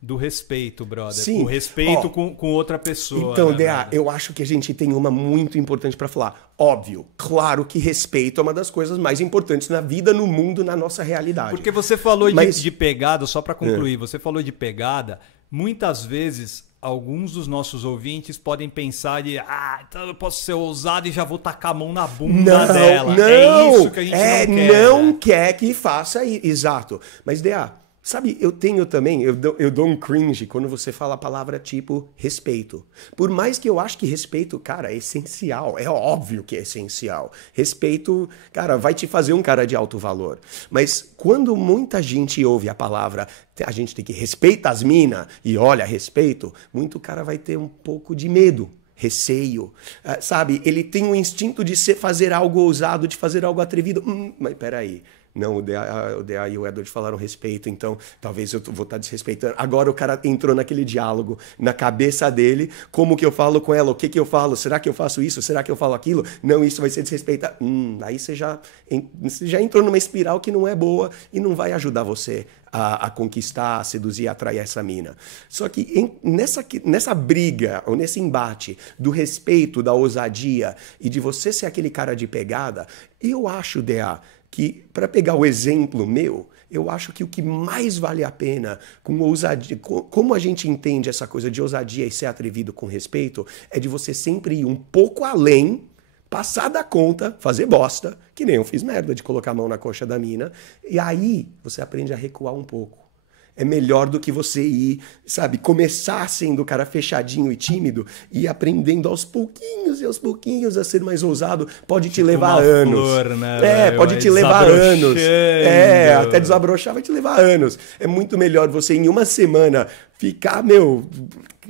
do respeito, brother. Sim. O respeito com outra pessoa. Então, né, Dea, eu acho que a gente tem uma muito importante para falar. Óbvio, claro que respeito é uma das coisas mais importantes na vida, no mundo, na nossa realidade. Porque você falou de pegada, só para concluir, você falou de pegada, muitas vezes alguns dos nossos ouvintes podem pensar então eu posso ser ousado e já vou tacar a mão na bunda dela. Não, é isso que a gente não quer. Não né? quer que faça isso. Exato. Mas, Dea, sabe, eu tenho também, eu dou um cringe quando você fala a palavra tipo respeito. Por mais que eu acho que respeito, cara, é essencial. É óbvio que é essencial. Respeito, cara, vai te fazer um cara de alto valor. Mas quando muita gente ouve a palavra, a gente tem que respeitar as minas, e olha, respeito, muito cara vai ter um pouco de medo. Receio, sabe? Ele tem um instinto de fazer algo ousado, de fazer algo atrevido. Mas peraí. Não, o DA e o Edward falaram respeito, então talvez eu vou estar desrespeitando. Agora o cara entrou naquele diálogo na cabeça dele, como que eu falo com ela, o que eu falo, será que eu faço isso, será que eu falo aquilo? Não, isso vai ser desrespeitar. Aí você já entrou numa espiral que não é boa e não vai ajudar você a conquistar, a seduzir, a atrair essa mina. Só que nessa briga, ou nesse embate do respeito, da ousadia e de você ser aquele cara de pegada, eu acho, DA, que, para pegar o exemplo meu, eu acho que o que mais vale a pena com ousadia, como a gente entende essa coisa de ousadia e ser atrevido com respeito, é de você sempre ir um pouco além, passar da conta, fazer bosta, que nem eu fiz merda de colocar a mão na coxa da mina, e aí você aprende a recuar um pouco. É melhor do que você ir, sabe, começar sendo o cara fechadinho e tímido e aprendendo aos pouquinhos a ser mais ousado. Pode te levar anos. Flor, né, pode te levar anos. Até desabrochar vai te levar anos. É muito melhor você em uma semana ficar,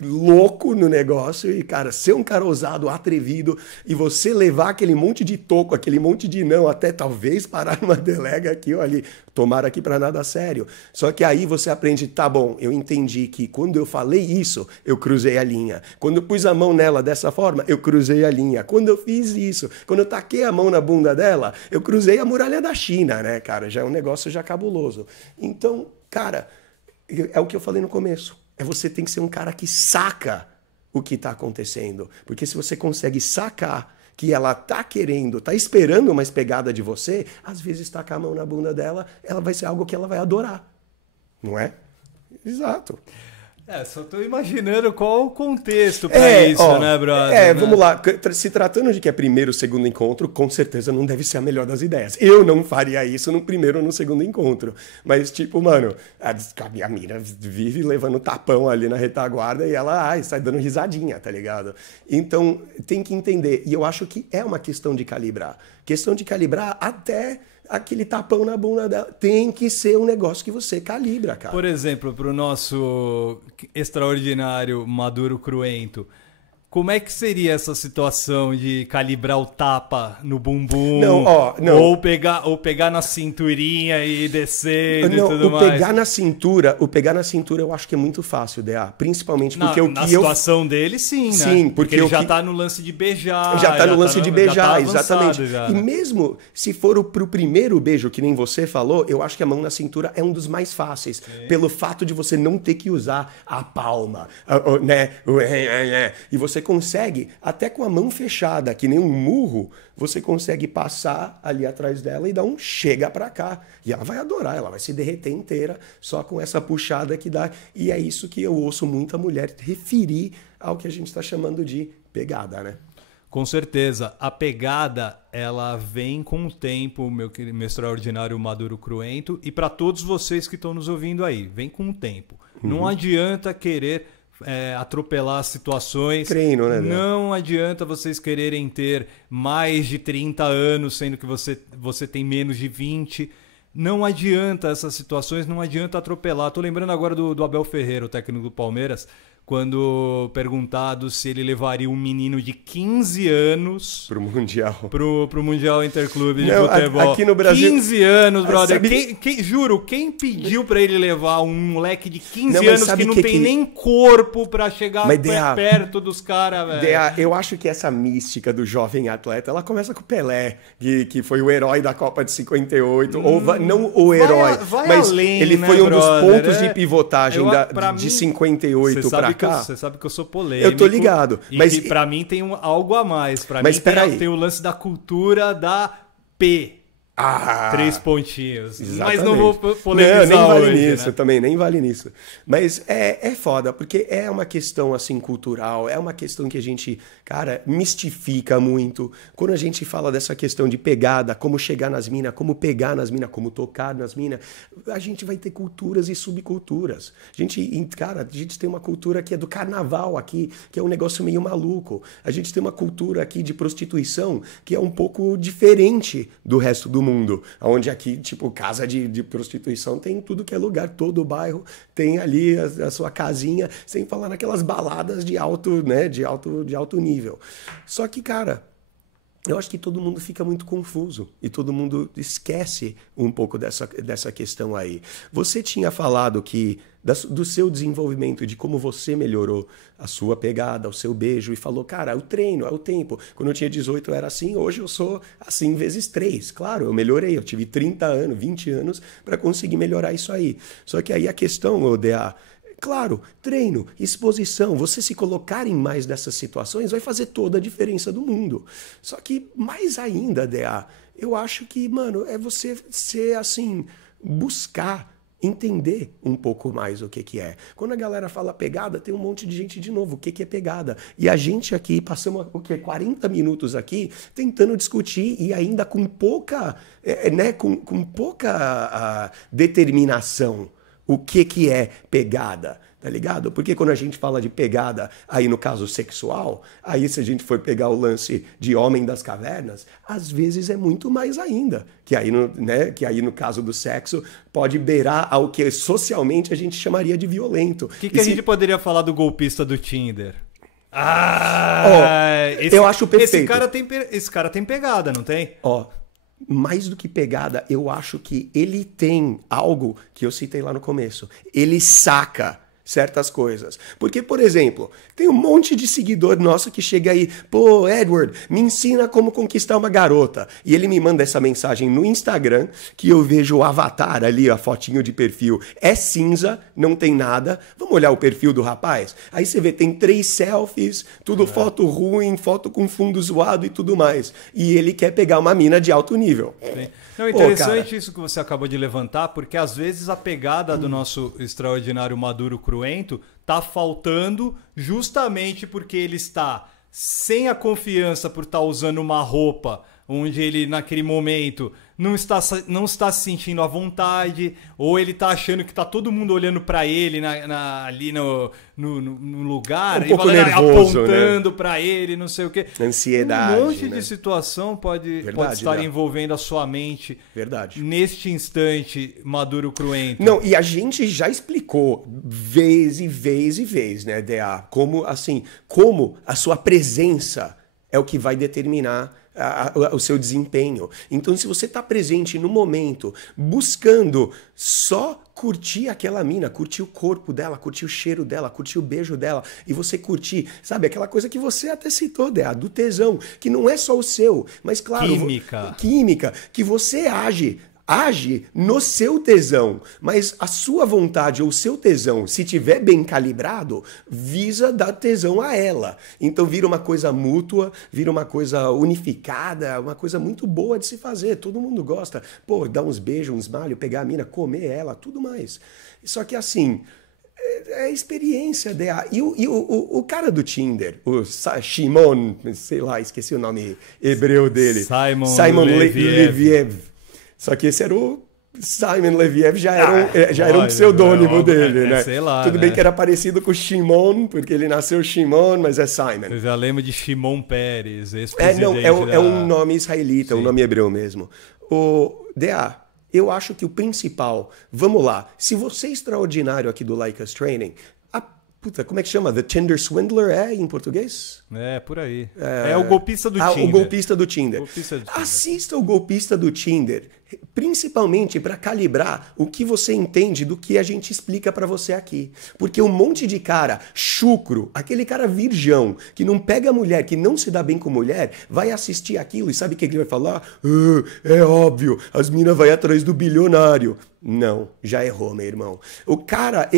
louco no negócio e, cara, ser um cara ousado, atrevido e você levar aquele monte de toco, aquele monte de não, até talvez parar numa delega aqui ou ali, tomar aqui pra nada sério. Só que aí você aprende, tá bom, eu entendi que quando eu falei isso, eu cruzei a linha. Quando eu pus a mão nela dessa forma, eu cruzei a linha. Quando eu fiz isso, quando eu taquei a mão na bunda dela, eu cruzei a muralha da China, né, cara? Já é um negócio já cabuloso. Então, cara, é o que eu falei no começo. Você tem que ser um cara que saca o que está acontecendo. Porque se você consegue sacar que ela tá querendo, tá esperando uma pegada de você, às vezes tacar a mão na bunda dela, ela vai ser algo que ela vai adorar. Não é? Exato. Só tô imaginando qual o contexto pra isso, né, brother? Vamos lá. Se tratando de que é primeiro, segundo encontro, com certeza não deve ser a melhor das ideias. Eu não faria isso no primeiro ou no segundo encontro. Mas, tipo, mano, a mira vive levando tapão ali na retaguarda e ela sai dando risadinha, tá ligado? Então, tem que entender. E eu acho que é uma questão de calibrar. Questão de calibrar até aquele tapão na bunda dela. Tem que ser um negócio que você calibra, cara. Por exemplo, pro nosso extraordinário Maduro Cruento, como é que seria essa situação de calibrar o tapa no bumbum? Não. Ou pegar na cinturinha e descer e tudo mais? O pegar na cintura eu acho que é muito fácil, DA. Principalmente porque na situação dele, sim, né? Sim, porque ele já tá no lance de beijar. Já tá no lance de beijar, exatamente. Já, e né? mesmo se for pro primeiro beijo, que nem você falou, eu acho que a mão na cintura é um dos mais fáceis. Sim. Pelo fato de você não ter que usar a palma, né? E você consegue, até com a mão fechada, que nem um murro, você consegue passar ali atrás dela e dar um chega pra cá. E ela vai adorar, ela vai se derreter inteira só com essa puxada que dá. E é isso que eu ouço muita mulher referir ao que a gente está chamando de pegada, né? Com certeza. A pegada, ela vem com o tempo, meu extraordinário Maduro Cruento, e para todos vocês que estão nos ouvindo aí, vem com o tempo. Não adianta querer atropelar as situações. Treino, né? Não adianta vocês quererem ter mais de 30 anos, sendo que você tem menos de 20. Não adianta essas situações, não adianta atropelar. Tô lembrando agora do Abel Ferreira, o técnico do Palmeiras, quando perguntado se ele levaria um menino de 15 anos pro Mundial. Pro Mundial Interclube de futebol. Aqui no Brasil, 15 anos, brother. Juro, quem pediu pra ele levar um moleque de 15 anos que não tem nem corpo pra chegar perto dos caras, velho? Eu acho que essa mística do jovem atleta, ela começa com o Pelé, que foi o herói da Copa de 58. Não o herói, mas além, ele foi um dos pontos de pivotagem de mim, 58 pra você sabe que eu sou polêmico. Eu tô ligado. Mas que pra mim tem algo a mais. Pra mim tem o lance da cultura da P. 3 pontinhos. Exatamente. Mas não vou polemizar nem vale hoje, nisso, né? Também, nem vale nisso. Mas é foda, porque é uma questão assim cultural, é uma questão que a gente, cara, mistifica muito. Quando a gente fala dessa questão de pegada, como chegar nas minas, como pegar nas minas, como tocar nas minas, a gente vai ter culturas e subculturas. A gente tem uma cultura que é do carnaval aqui, que é um negócio meio maluco. A gente tem uma cultura aqui de prostituição que é um pouco diferente do resto do mundo, onde aqui, tipo, casa de prostituição tem tudo que é lugar, todo o bairro tem ali a sua casinha, sem falar naquelas baladas de alto, né, de alto nível. Só que, cara, eu acho que todo mundo fica muito confuso e todo mundo esquece um pouco dessa questão aí. Você tinha falado que do seu desenvolvimento, de como você melhorou a sua pegada, o seu beijo, e falou, cara, é o treino, é o tempo. Quando eu tinha 18 eu era assim, hoje eu sou assim vezes 3. Claro, eu melhorei, eu tive 30 anos, 20 anos para conseguir melhorar isso aí. Só que aí a questão, ODA, claro, treino, exposição, você se colocar em mais dessas situações vai fazer toda a diferença do mundo. Só que mais ainda, DA, eu acho que, mano, é você ser assim, buscar entender um pouco mais o que é. Quando a galera fala pegada, tem um monte de gente de novo, o que é pegada? E a gente aqui, passamos 40 minutos aqui, tentando discutir e ainda com pouca, com pouca determinação o que é pegada, tá ligado? Porque quando a gente fala de pegada, aí no caso sexual, aí se a gente for pegar o lance de homem das cavernas, às vezes é muito mais ainda. Que aí no caso do sexo pode beirar ao que socialmente a gente chamaria de violento. O que a gente poderia falar do golpista do Tinder? Eu acho perfeito. Esse cara tem pegada, não tem? Mais do que pegada, eu acho que ele tem algo que eu citei lá no começo. Ele saca certas coisas. Porque, por exemplo, tem um monte de seguidor nosso que chega aí, pô, Edward, me ensina como conquistar uma garota. E ele me manda essa mensagem no Instagram, que eu vejo o avatar ali, a fotinho de perfil, é cinza, não tem nada. Vamos olhar o perfil do rapaz? Aí você vê, tem 3 selfies, tudo foto ruim, foto com fundo zoado e tudo mais. E ele quer pegar uma mina de alto nível. Sim. Não, interessante isso que você acabou de levantar, porque às vezes a pegada do nosso extraordinário maduro cruento tá faltando justamente porque ele está sem a confiança por estar usando uma roupa onde ele naquele momento não está se sentindo à vontade, ou ele está achando que está todo mundo olhando para ele ali no lugar, um pouco nervoso, apontando, né, para ele, não sei o quê. Ansiedade. Um monte, né, de situação pode estar envolvendo a sua mente. Verdade. Neste instante maduro cruento. Não, e a gente já explicou vez e vez, né, DA, como a sua presença é o que vai determinar o seu desempenho. Então, se você está presente no momento, buscando só curtir aquela mina, curtir o corpo dela, curtir o cheiro dela, curtir o beijo dela, e você curtir, sabe, aquela coisa que você até citou, Dea, do tesão, que não é só o seu, mas claro... Química, que você age no seu tesão, mas a sua vontade ou o seu tesão, se tiver bem calibrado, visa dar tesão a ela. Então vira uma coisa mútua, vira uma coisa unificada, uma coisa muito boa de se fazer. Todo mundo gosta. Pô, dar uns beijos, uns malhos, pegar a mina, comer ela, tudo mais. Só que assim... É experiência dela. E o cara do Tinder, o Shimon, sei lá, esqueci o nome hebreu dele. Simon Leviev. Só que esse era o Simon Leviev, já era um pseudônimo dele, né? Sei lá, tudo né? bem que era parecido com o Shimon, porque ele nasceu Shimon, mas é Simon. Eu já lembro de Shimon Peres, ex-presidente. É um nome israelita, um nome hebreu mesmo. DA, eu acho que o principal... Vamos lá. Se você é extraordinário aqui do Like Us Training... como é que chama? The Tinder Swindler em português? É, por aí. É o golpista do Tinder. O golpista do Tinder. Assista o golpista do Tinder, principalmente para calibrar o que você entende do que a gente explica para você aqui. Porque um monte de cara chucro, aquele cara virgão, que não pega mulher, que não se dá bem com mulher, vai assistir aquilo e sabe o que ele vai falar? É óbvio, as minas vão atrás do bilionário. Não, já errou, meu irmão. O cara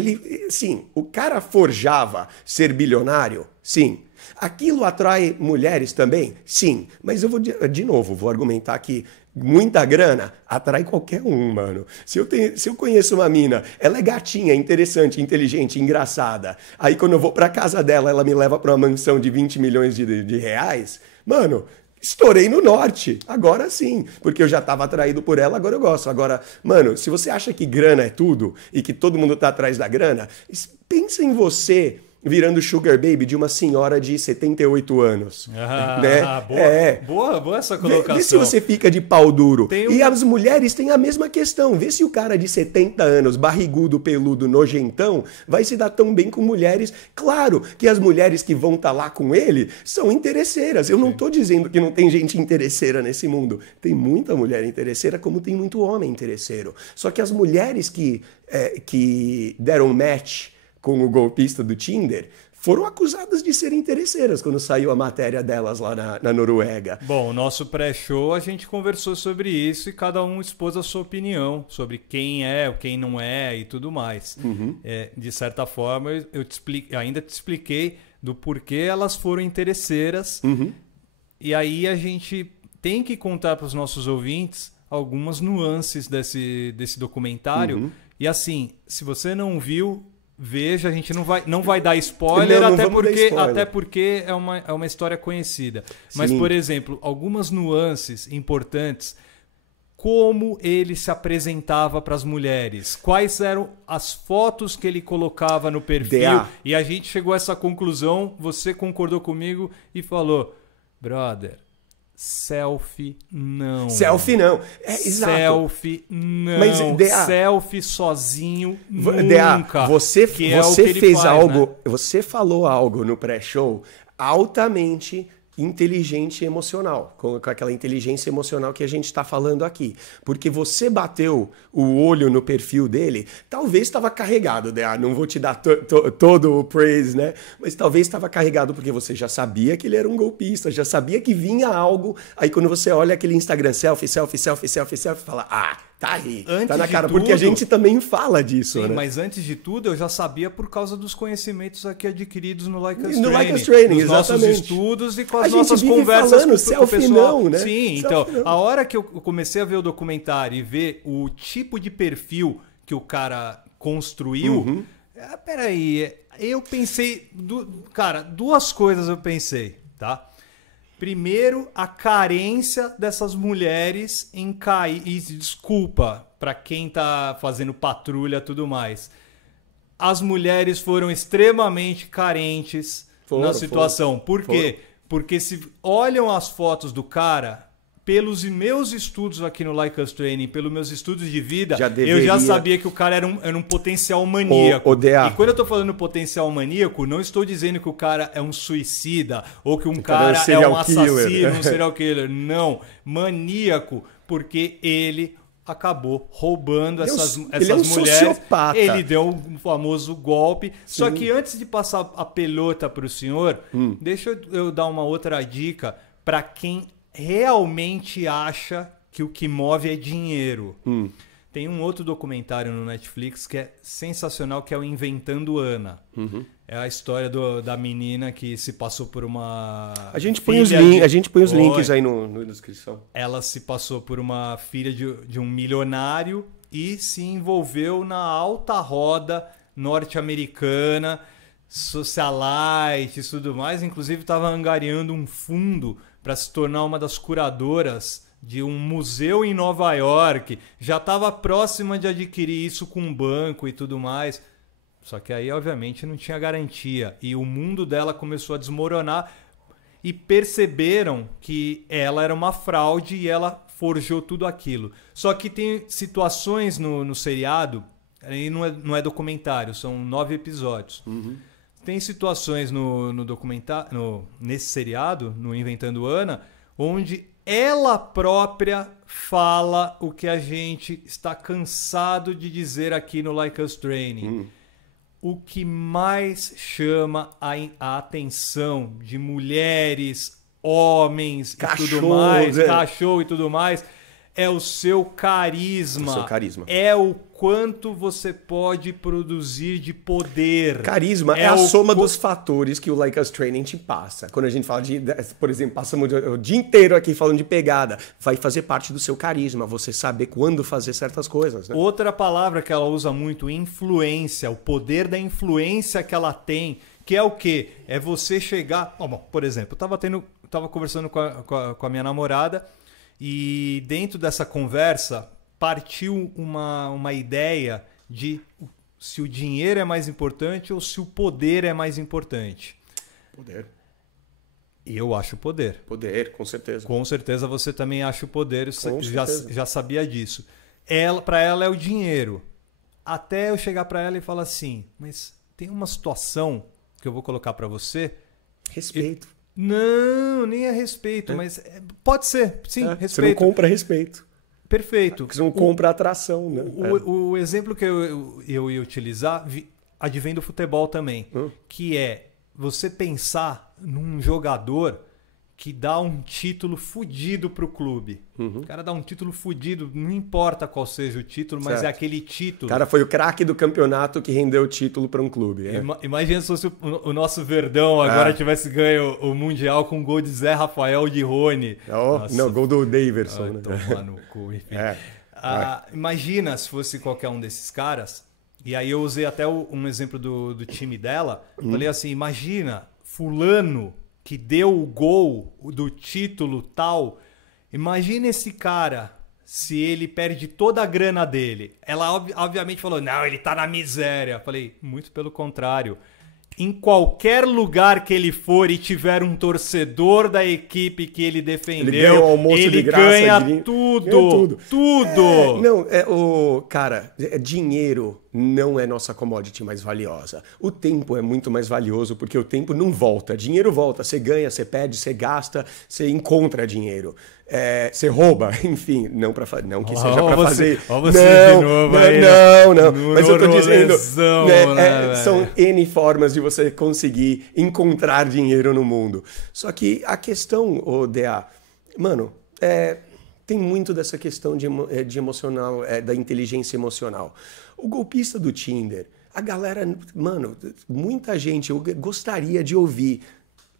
forjava ser bilionário? Sim. Aquilo atrai mulheres também? Sim. Mas eu vou argumentar que muita grana atrai qualquer um, mano. Se eu conheço uma mina, ela é gatinha, interessante, inteligente, engraçada. Aí quando eu vou pra casa dela, ela me leva pra uma mansão de 20 milhões de reais. Mano... Estourei no norte, agora sim, porque eu já estava atraído por ela, agora eu gosto. Agora, mano, se você acha que grana é tudo e que todo mundo tá atrás da grana, pensa em você virando sugar baby de uma senhora de 78 anos. Né? Boa essa colocação. Vê se você fica de pau duro. E as mulheres têm a mesma questão. Vê se o cara de 70 anos, barrigudo, peludo, nojentão, vai se dar tão bem com mulheres. Claro que as mulheres que vão estar lá com ele são interesseiras. Eu não estou dizendo que não tem gente interesseira nesse mundo. Tem muita mulher interesseira, como tem muito homem interesseiro. Só que as mulheres que deram match com o golpista do Tinder, foram acusadas de serem interesseiras quando saiu a matéria delas lá na Noruega. Bom, o nosso pré-show a gente conversou sobre isso e cada um expôs a sua opinião sobre quem é, quem não é e tudo mais. Uhum. De certa forma, eu ainda te expliquei do porquê elas foram interesseiras. Uhum. E aí a gente tem que contar para os nossos ouvintes algumas nuances desse documentário. Uhum. E assim, se você não viu... Veja, a gente não vai dar spoiler, até porque é uma história conhecida. Sim. Mas, por exemplo, algumas nuances importantes, como ele se apresentava para as mulheres, quais eram as fotos que ele colocava no perfil, e a gente chegou a essa conclusão, você concordou comigo e falou, brother... Selfie não. Selfie não. Exato. Selfie não. Mas, selfie sozinho nunca. Você fez algo, né? Você falou algo no pré-show altamente inteligente e emocional, com aquela inteligência emocional que a gente está falando aqui. Porque você bateu o olho no perfil dele, talvez estava carregado, né? Não vou te dar todo o praise, né? Mas talvez estava carregado porque você já sabia que ele era um golpista, já sabia que vinha algo. Aí quando você olha aquele Instagram selfie, fala, tá aí, antes tá na cara. tudo, porque a gente também fala disso, sim, né? mas antes de tudo, eu já sabia por causa dos conhecimentos aqui adquiridos no Like Us No Training. Like Us Training, nos nossos exatamente. estudos e com as A gente nossas vive conversas falando, com o selfie pessoal. não, né? Sim, Selfie então, não. a hora que eu comecei a ver o documentário e ver o tipo de perfil que o cara construiu, peraí, eu pensei, cara, duas coisas eu pensei, tá? Primeiro, a carência dessas mulheres em cair. E desculpa para quem tá fazendo patrulha e tudo mais. As mulheres foram extremamente carentes na situação. Por quê? Porque se olham as fotos do cara, pelos meus estudos aqui no Like Us Training, pelos meus estudos de vida, eu já sabia que o cara era um potencial maníaco. E quando eu tô falando potencial maníaco, não estou dizendo que o cara é um suicida ou que um cara é um assassino, um serial killer. Não, maníaco, porque ele acabou roubando essas ele é um mulheres. Sociopata. Ele deu um famoso golpe. Sim. Só que antes de passar a pelota para o senhor, deixa eu dar uma outra dica para quem realmente acha que o que move é dinheiro. Tem um outro documentário no Netflix que é sensacional, que é o Inventando Ana. É a história da menina que se passou por uma... A gente põe os links aí na descrição. Ela se passou por uma filha de um milionário e se envolveu na alta roda norte-americana, socialite e tudo mais. Inclusive estava angariando um fundo para se tornar uma das curadoras de um museu em Nova York. Já estava próxima de adquirir isso com um banco e tudo mais. Só que aí, obviamente, não tinha garantia. E o mundo dela começou a desmoronar e perceberam que ela era uma fraude e ela forjou tudo aquilo. Só que tem situações no seriado, aí não é documentário, são 9 episódios. Tem situações no documentário, nesse seriado, no Inventando Ana, onde ela própria fala o que a gente está cansado de dizer aqui no Like Us Training. O que mais chama a atenção de mulheres, homens e tudo mais, cachorro e tudo mais, é o seu carisma. O seu carisma. É o quanto você pode produzir de poder. Carisma é a soma dos fatores que o Like Us Training te passa. Quando a gente fala por exemplo, passamos o dia inteiro aqui falando de pegada, vai fazer parte do seu carisma, você saber quando fazer certas coisas, né? Outra palavra que ela usa muito, influência, o poder da influência que ela tem, que é o quê? É você chegar... Bom, por exemplo, eu tava conversando com a minha namorada e dentro dessa conversa partiu uma ideia de se o dinheiro é mais importante ou se o poder é mais importante. Poder. Eu acho poder. Poder, com certeza. Com certeza você também acha o poder, já sabia disso. Para ela é o dinheiro. Até eu chegar para ela e falar assim, mas tem uma situação que eu vou colocar para você. Respeito. Não, nem é respeito, mas pode ser, sim, respeito. Você não compra respeito. Perfeito. Porque você não compra atração, né? O exemplo que eu ia utilizar advém do futebol também, que é você pensar num jogador que dá um título fudido pro clube. O cara dá um título fudido, não importa qual seja o título, mas é aquele título. O cara foi o craque do campeonato que rendeu o título para um clube. Imagina se fosse o nosso Verdão agora tivesse ganho o Mundial com gol de Zé Rafael de Rony. Não, gol do Daverson. Né? Tomar no cu, enfim. Imagina se fosse qualquer um desses caras. E aí eu usei até um exemplo do time dela. Falei assim, imagina fulano que deu o gol do título tal, imagina esse cara se ele perde toda a grana dele. Ela obviamente falou, não, ele tá na miséria. Falei, muito pelo contrário. Em qualquer lugar que ele for e tiver um torcedor da equipe que ele defendeu, ele ganha tudo. Tudo. Cara, dinheiro não é nossa commodity mais valiosa. O tempo é muito mais valioso porque o tempo não volta. Dinheiro volta. Você ganha, você perde, você gasta, você encontra dinheiro. Você rouba, enfim, não que seja para fazer. Não. Mas eu tô dizendo, são N formas de você conseguir encontrar dinheiro no mundo. Só que a questão, DA, mano, tem muito dessa questão de emocional, da inteligência emocional. O golpista do Tinder, a galera, mano, muita gente, eu gostaria de ouvir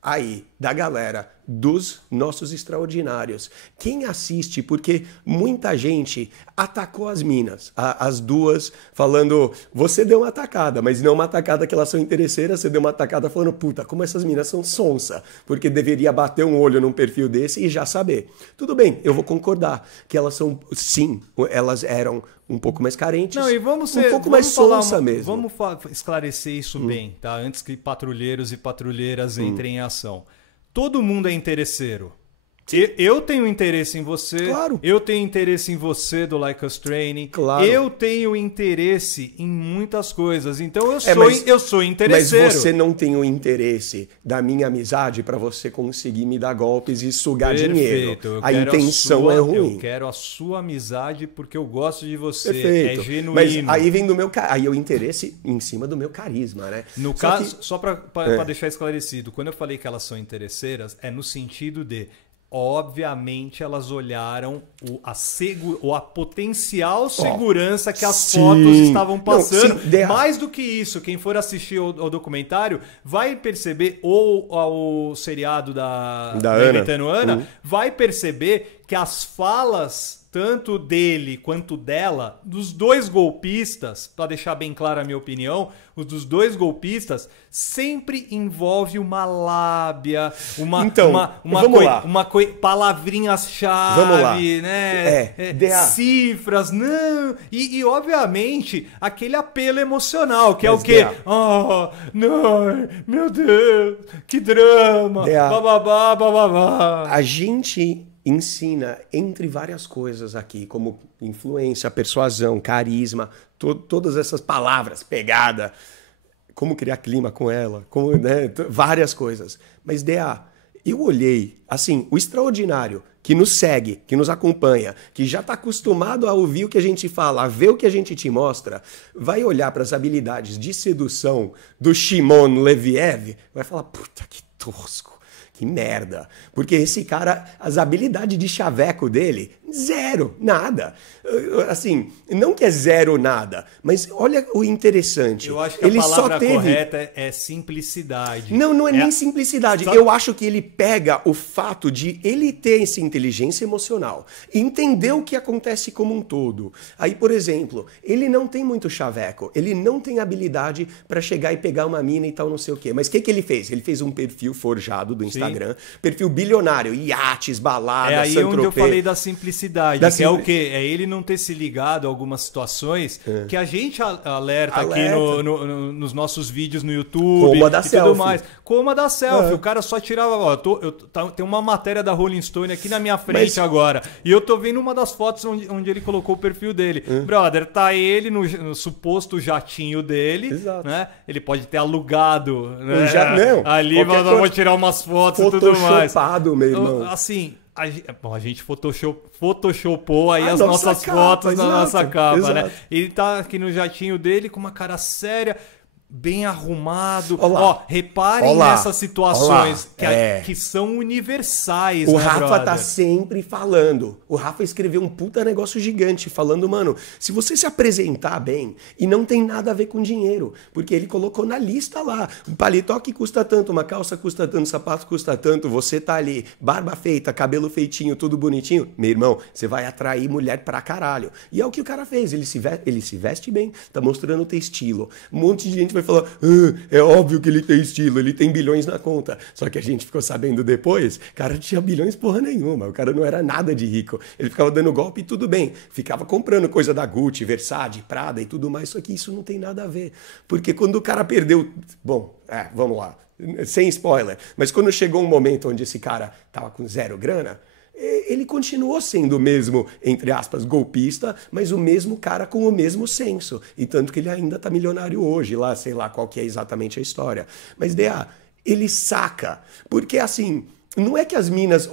aí da galera dos nossos extraordinários. Quem assiste, porque muita gente atacou as minas, as duas, falando, você deu uma atacada, mas não uma atacada que elas são interesseiras, você deu uma atacada falando, puta, como essas minas são sonsa, porque deveria bater um olho num perfil desse e já saber. Tudo bem, eu vou concordar que elas são, sim, elas eram um pouco mais carentes, não, e um pouco mais sonsa mesmo. Vamos esclarecer isso bem, tá? Antes que patrulheiros e patrulheiras entrem em ação. Todo mundo é interesseiro. Eu tenho interesse em você, claro. Eu tenho interesse em você do Like Us Training, claro. Eu tenho interesse em muitas coisas, então eu sou interesseiro. Mas você não tem o interesse da minha amizade para você conseguir me dar golpes e sugar dinheiro. A intenção é ruim. Eu quero a sua amizade porque eu gosto de você, perfeito. É genuíno. Mas aí vem aí o interesse em cima do meu carisma, né? No caso, só para deixar esclarecido, quando eu falei que elas são interesseiras, é no sentido de obviamente elas olharam a potencial segurança que as fotos estavam passando. Não, mais do que isso, quem for assistir ao documentário vai perceber, ou ao seriado da Inventando Ana, vai perceber que as falas tanto dele quanto dela, dos dois golpistas, para deixar bem clara a minha opinião, os dos dois golpistas sempre envolve uma lábia, palavrinhas-chave, né? Cifras, não. E obviamente aquele apelo emocional, que é o quê? Oh, não, meu Deus, que drama, bababá, bababá. A gente ensina, entre várias coisas aqui, como influência, persuasão, carisma, todas essas palavras, pegada, como criar clima com ela, várias coisas. Mas, eu olhei, assim, o extraordinário que nos segue, que nos acompanha, que já está acostumado a ouvir o que a gente fala, a ver o que a gente te mostra, vai olhar para as habilidades de sedução do Shimon Leviev, vai falar, puta, que tosco. Que merda. Porque esse cara, as habilidades de chaveco dele, zero, nada. Assim, não que é zero nada, mas olha o interessante. Eu acho que a palavra correta é simplicidade. Não é nem simplicidade. Eu acho que ele pega o fato de ele ter essa inteligência emocional, entender o que acontece como um todo. Aí, por exemplo, ele não tem muito chaveco, ele não tem habilidade para chegar e pegar uma mina e tal, não sei o quê. Mas o que ele fez? Ele fez um perfil forjado do Instagram, perfil bilionário, iates, baladas, é aí onde eu falei da simplicidade, que é o quê? É ele não ter se ligado a algumas situações que a gente alerta aqui nos nossos vídeos no YouTube. Como a da selfie. Tudo mais. Como a da selfie. O cara só tirava... tem uma matéria da Rolling Stone aqui na minha frente agora. E eu tô vendo uma das fotos onde ele colocou o perfil dele. Brother, tá ele no suposto jatinho dele. Exato. Né? Ele pode ter alugado. Né? Ali, mas eu vou tirar umas fotos e tudo mais. Photoshopado, meu irmão. Assim... A gente photoshopou aí as nossas fotos na nossa capa, né? Ele tá aqui no jatinho dele com uma cara séria, bem arrumado. Reparem nessas situações que são universais. O Rafa tá sempre falando. O Rafa escreveu um puta negócio gigante falando, mano, se você se apresentar bem, e não tem nada a ver com dinheiro, porque ele colocou na lista lá, um paletó que custa tanto, uma calça custa tanto, um sapato custa tanto, você tá ali, barba feita, cabelo feitinho, tudo bonitinho, meu irmão, você vai atrair mulher pra caralho. E é o que o cara fez, ele se veste bem, tá mostrando ter estilo. Um monte de gente vai falar, é óbvio que ele tem estilo, ele tem bilhões na conta. Só que a gente ficou sabendo depois, cara tinha bilhões porra nenhuma, o cara não era nada de rico. Ele ficava dando golpe e tudo bem, ficava comprando coisa da Gucci, Versace, Prada e tudo mais, só que isso não tem nada a ver. Porque quando o cara perdeu... Bom, vamos lá, sem spoiler, mas quando chegou um momento onde esse cara tava com zero grana, ele continuou sendo o mesmo, entre aspas, golpista, mas o mesmo cara com o mesmo senso. E tanto que ele ainda tá milionário hoje, lá, sei lá qual que é exatamente a história. Mas, DA, ele saca. Porque, assim, não é que as minas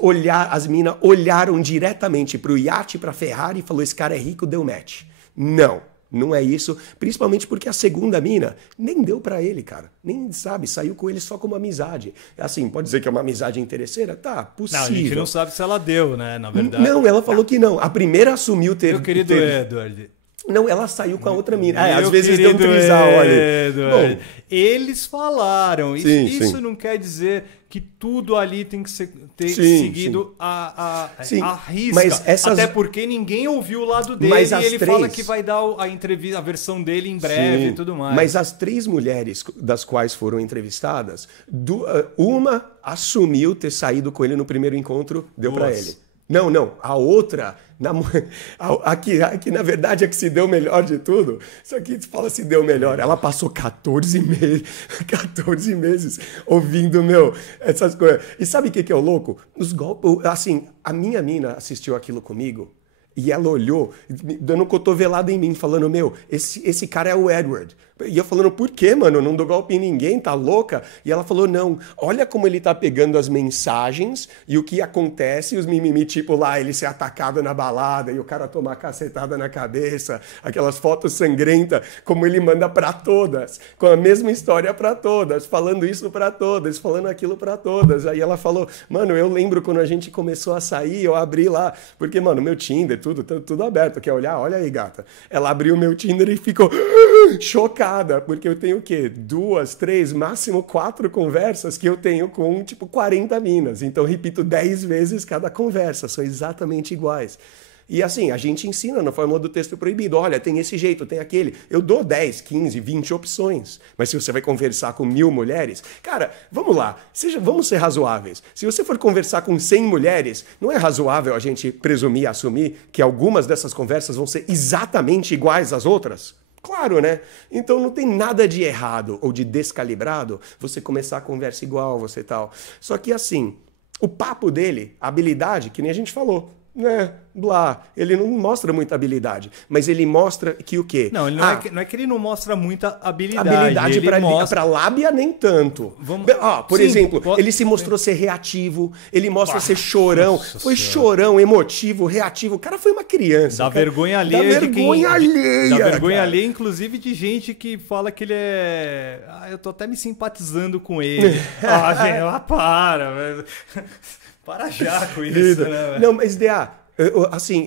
olharam diretamente pro iate, pra Ferrari e falou, esse cara é rico, deu match. Não. Não é isso, principalmente porque a segunda mina nem deu pra ele, cara. Nem, sabe, saiu com ele só como amizade. Assim, pode dizer que é uma amizade interesseira? Tá, possível. Não, a gente não sabe se ela deu, né, na verdade. Não, ela falou que não. A primeira assumiu ter... Meu querido Edward... Não, ela saiu com a outra mina. Às vezes deu um trisal, olha. Bom, eles falaram. Isso sim. não quer dizer que tudo ali tem que ter seguido a risca. Mas até porque ninguém ouviu o lado dele e ele fala que vai dar a entrevista, a versão dele em breve e tudo mais. Mas as 3 mulheres das quais foram entrevistadas, uma assumiu ter saído com ele no primeiro encontro, deu pra ele. Não, a outra, aqui na verdade é que se deu melhor de tudo, isso aqui fala se deu melhor, ela passou 14 meses ouvindo, essas coisas. E sabe o que é o louco? Os golpes, assim, a minha mina assistiu aquilo comigo, e ela olhou, dando cotovelada em mim, falando, esse cara é o Edward. E eu falando, por quê, mano? Eu não dou golpe em ninguém, tá louca? E ela falou, não, olha como ele tá pegando as mensagens e o que acontece, os mimimi, tipo lá, ele ser atacado na balada e o cara tomar cacetada na cabeça, aquelas fotos sangrentas, como ele manda pra todas, com a mesma história pra todas, falando isso pra todas, falando aquilo pra todas. Aí ela falou, mano, eu lembro quando a gente começou a sair, eu abri lá, porque, mano, meu Tinder, tudo aberto, quer olhar? Olha aí, gata. Ela abriu meu Tinder e ficou chocada, porque eu tenho o quê? 2, 3, máximo 4 conversas que eu tenho com, 40 minas. Então, repito 10 vezes cada conversa, são exatamente iguais. E assim, a gente ensina na fórmula do texto proibido, olha, tem esse jeito, tem aquele. Eu dou 10, 15, 20 opções. Mas se você vai conversar com 1000 mulheres, cara, vamos lá, vamos ser razoáveis. Se você for conversar com 100 mulheres, não é razoável a gente presumir, assumir que algumas dessas conversas vão ser exatamente iguais às outras? Claro, né? Então não tem nada de errado ou de descalibrado você começar a conversa igual, você tal. Só que assim, o papo dele, a habilidade, que nem a gente falou, né? Blá, ele não mostra muita habilidade, mas ele mostra que o quê? Não, não é que ele não mostra muita habilidade. Pra lábia, nem tanto. Por exemplo, ele se mostrou ser reativo, ele mostra ser chorão, foi chorão, emotivo, reativo. O cara foi uma criança. Dá vergonha alheia. Dá vergonha alheia. Dá vergonha alheia, inclusive, de gente que fala que ele é... eu tô até me simpatizando com ele. Gente, para, para já com isso, né? Não, mas DA...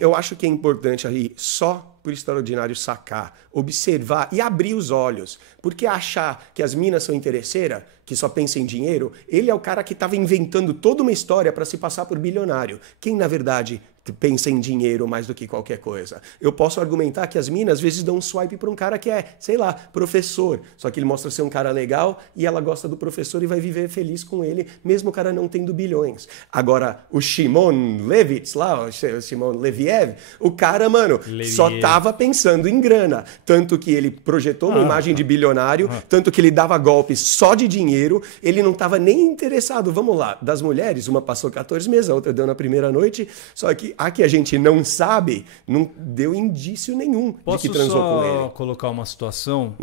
eu acho que é importante aí, só por extraordinário sacar, observar e abrir os olhos. Porque achar que as minas são interesseiras, que só pensam em dinheiro, ele é o cara que estava inventando toda uma história para se passar por bilionário. Quem, na verdade, pensa em dinheiro mais do que qualquer coisa. Eu posso argumentar que as minas às vezes dão um swipe para um cara que é, sei lá, professor. Só que ele mostra ser um cara legal e ela gosta do professor e vai viver feliz com ele, mesmo o cara não tendo bilhões. Agora, o Shimon Levitz lá, o Shimon Leviev, o cara, mano, só tava pensando em grana. Tanto que ele projetou uma imagem de bilionário, tanto que ele dava golpes só de dinheiro, ele não tava nem interessado. Vamos lá, das mulheres, uma passou 14 meses, a outra deu na primeira noite, só que a que a gente não sabe, não deu indício nenhum de que transou com ele. Posso colocar uma situação?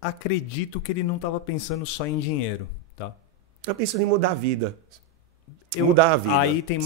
Acredito que ele não estava pensando só em dinheiro, tá? Tá pensando em mudar a vida. Mudar a vida. Aí tem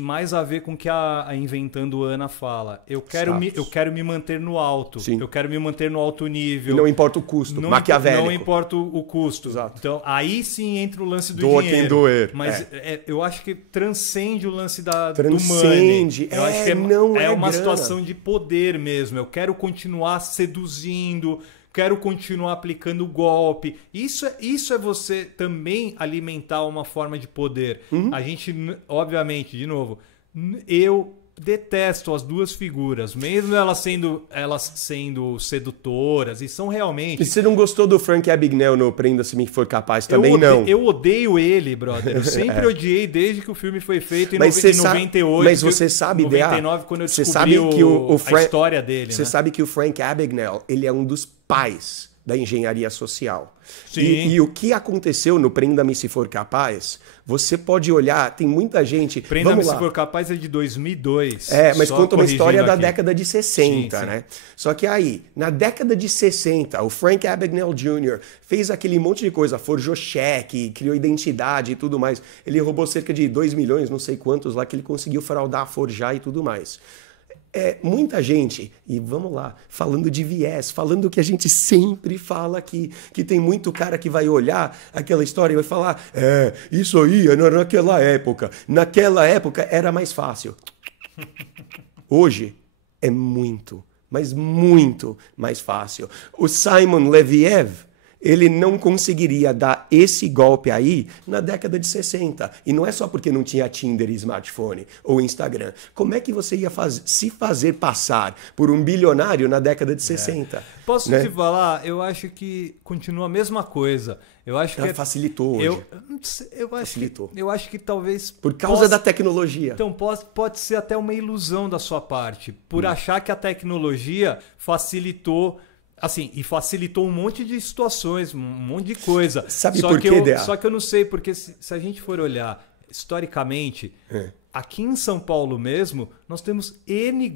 mais a ver com o que a Inventando Ana fala. Eu quero me manter no alto. Sim. Eu quero me manter no alto nível. E não importa o custo. Maquiavélico. Não importa o custo. Exato. Então, aí sim entra o lance do Doa dinheiro. quem doer. Mas eu acho que transcende o lance do money. Transcende. Eu acho que é uma grana. situação de poder mesmo. Eu quero continuar seduzindo, quero continuar aplicando o golpe. Isso é você também alimentar uma forma de poder. A gente, obviamente, de novo, eu detesto as duas figuras, mesmo elas sendo sedutoras, e são realmente... E você não gostou do Frank Abagnale no Prenda-se Me For Capaz? Também não. Eu odeio ele, brother. Eu sempre odiei desde que o filme foi feito em 98. Mas você sabe, 99, quando eu descobri a história dele. Você sabe que o Frank Abagnale, ele é um dos pais da engenharia social. Sim. E o que aconteceu no Prenda-me Se For Capaz, você pode olhar, tem muita gente... Prenda-me Se For Capaz é de 2002. Mas conta uma história da aqui. década de 60, sim. Né? Só que aí, na década de 60, o Frank Abagnale Jr. fez aquele monte de coisa, forjou cheque, criou identidade e tudo mais. Ele roubou cerca de 2 milhões, não sei quantos lá, que ele conseguiu fraudar, forjar e tudo mais. Muita gente, e vamos lá, falando de viés, falando o que a gente sempre fala aqui, que tem muito cara que vai olhar aquela história e vai falar, isso aí era naquela época era mais fácil. Hoje é muito, mas muito mais fácil. O Simon Leviev, ele não conseguiria dar esse golpe aí na década de 60. E não é só porque não tinha Tinder e smartphone ou Instagram. Como é que você ia se fazer passar por um bilionário na década de 60? Posso te falar? Eu acho que continua a mesma coisa. Eu acho que facilitou hoje. Eu acho que talvez... Por causa da tecnologia. Então pode ser até uma ilusão da sua parte. Por achar que a tecnologia facilitou... Assim, e facilitou um monte de situações, um monte de coisa. Sabe por quê, Dea? Só que eu não sei, porque se a gente for olhar historicamente, aqui em São Paulo mesmo, nós temos N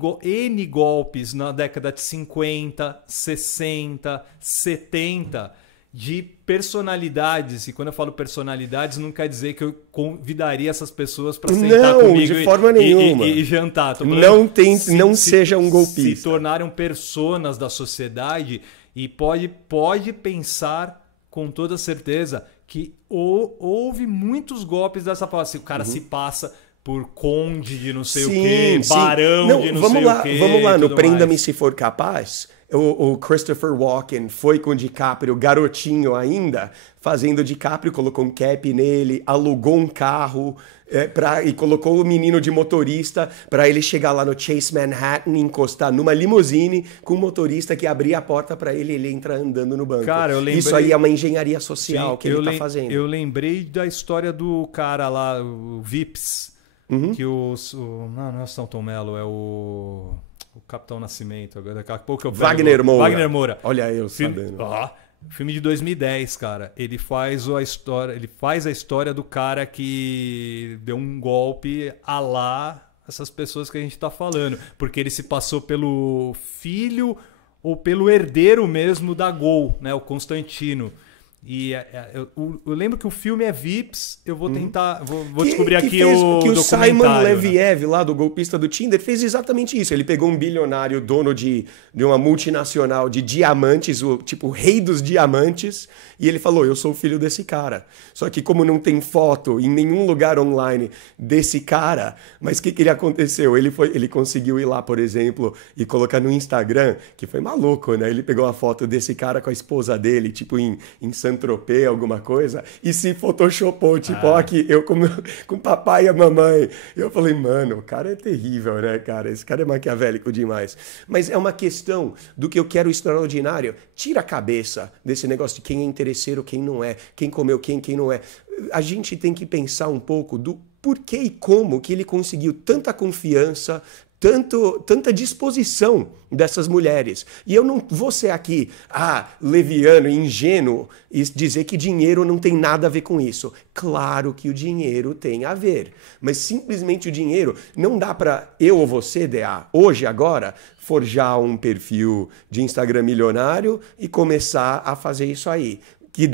golpes na década de 50, 60, 70 de personalidades. E quando eu falo personalidades, não quer dizer que eu convidaria essas pessoas para sentar comigo de forma nenhuma. E jantar. Não seja um golpista. Se tornaram personas da sociedade e pode pensar com toda certeza que houve muitos golpes dessa forma. Se o cara se passa por conde de não sei o quê, barão de não sei o quê. Vamos lá, no Prenda-me Se For Capaz... O Christopher Walken foi com o DiCaprio, garotinho ainda, fazendo o DiCaprio, colocou um cap nele, alugou um carro e colocou o menino de motorista para ele chegar lá no Chase Manhattan e encostar numa limusine com um motorista que abria a porta para ele e ele entra andando no banco. Cara, isso aí é uma engenharia social que ele tá fazendo. Eu lembrei da história do cara lá, o Vips, que não é o Stanton Mello, é o Capitão Nascimento, daqui a pouco eu pego. Wagner Moura. Olha eu sabendo. Filme de 2010, cara. Ele faz a história do cara que deu um golpe a lá essas pessoas que a gente tá falando. Porque ele se passou pelo filho ou pelo herdeiro mesmo da Gol, né? O Constantino. E eu lembro que o filme é Vips. Eu vou tentar. Vou descobrir aqui o documentário. O Simon Leviev, lá do golpista do Tinder, fez exatamente isso. Ele pegou um bilionário, dono de uma multinacional de diamantes, o rei dos diamantes, e ele falou: eu sou o filho desse cara. Só que, como não tem foto em nenhum lugar online desse cara, mas o que ele aconteceu? Ele conseguiu ir lá, por exemplo, e colocar no Instagram, que foi maluco, né? Ele pegou uma foto desse cara com a esposa dele, em Saint-Tropez, alguma coisa, e se photoshopou, aqui, eu com o papai e a mamãe. Eu falei, mano, o cara é terrível, né, cara? Esse cara é maquiavélico demais. Mas é uma questão do que eu quero extraordinário. Tira a cabeça desse negócio de quem é interesseiro, quem não é, quem comeu quem não é. A gente tem que pensar um pouco do porquê e como que ele conseguiu tanta confiança, tanta disposição dessas mulheres. E eu não vou ser aqui, leviano, ingênuo, e dizer que dinheiro não tem nada a ver com isso. Claro que o dinheiro tem a ver. Mas simplesmente o dinheiro não dá para eu ou você, DA, hoje, agora, forjar um perfil de Instagram milionário e começar a fazer isso aí. Que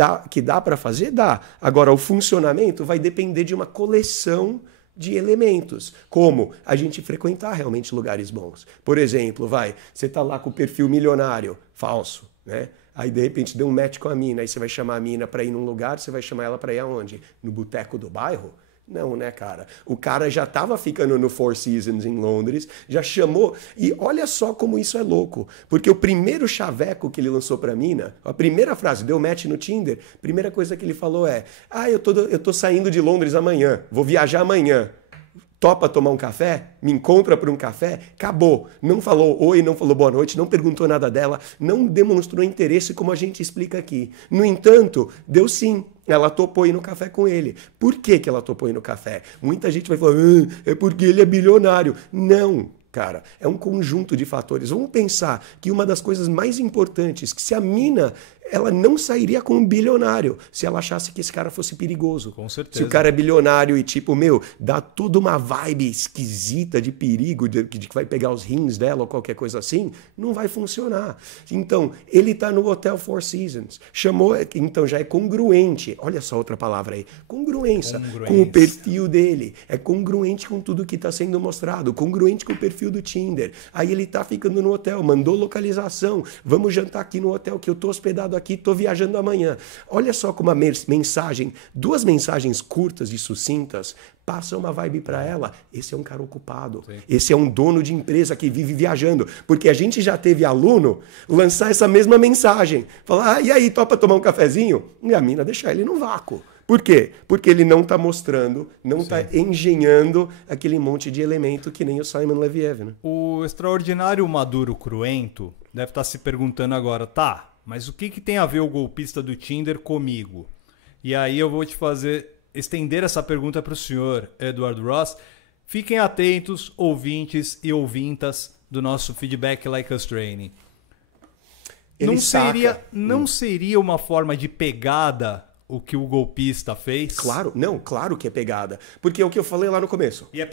dá para fazer? Dá. Agora, o funcionamento vai depender de uma coleção de elementos, como a gente frequentar realmente lugares bons. Por exemplo, você tá lá com o perfil milionário, falso, né? Aí, de repente, deu um match com a mina, aí você vai chamar a mina para ir num lugar, você vai chamar ela para ir aonde? No boteco do bairro? Não, né, cara? O cara já estava ficando no Four Seasons em Londres, já chamou... E olha só como isso é louco. Porque o primeiro chaveco que ele lançou pra mina, a primeira frase, deu match no Tinder, a primeira coisa que ele falou é: eu tô saindo de Londres amanhã, vou viajar amanhã. Topa tomar um café? Me encontra por um café? Acabou. Não falou oi, não falou boa noite, não perguntou nada dela, não demonstrou interesse como a gente explica aqui. No entanto, deu sim. Ela topou ir no café com ele. Por que ela topou ir no café? Muita gente vai falar, é porque ele é bilionário. Não, cara, é um conjunto de fatores. Vamos pensar que uma das coisas mais importantes, que se a mina ela não sairia com um bilionário se ela achasse que esse cara fosse perigoso. Com certeza. Se o cara é bilionário e tipo, dá toda uma vibe esquisita de perigo, de que vai pegar os rins dela ou qualquer coisa assim, não vai funcionar. Então, ele tá no Hotel Four Seasons. Chamou, então já é congruente. Olha só outra palavra aí. Congruência. Com o perfil dele. É congruente com tudo que tá sendo mostrado. Congruente com o perfil do Tinder. Aí ele tá ficando no hotel, mandou localização. Vamos jantar aqui no hotel que eu tô hospedado aqui, tô viajando amanhã. Olha só como a mensagem, 2 mensagens curtas e sucintas, passa uma vibe para ela. Esse é um cara ocupado. Sim. Esse é um dono de empresa que vive viajando. Porque a gente já teve aluno lançar essa mesma mensagem. Falar, e aí, topa tomar um cafezinho? E a mina deixar ele no vácuo. Por quê? Porque ele não está mostrando, não está engenhando aquele monte de elemento que nem o Simon Leviev. Né? O extraordinário Maduro Cruento deve estar se perguntando agora, tá, mas o que tem a ver o golpista do Tinder comigo? E aí eu vou estender essa pergunta para o senhor, Edward Ross. Fiquem atentos, ouvintes e ouvintas do nosso Feedback Like Us Training. Não seria uma forma de pegada o que o golpista fez? Claro, não, claro que é pegada. Porque é o que eu falei lá no começo. E é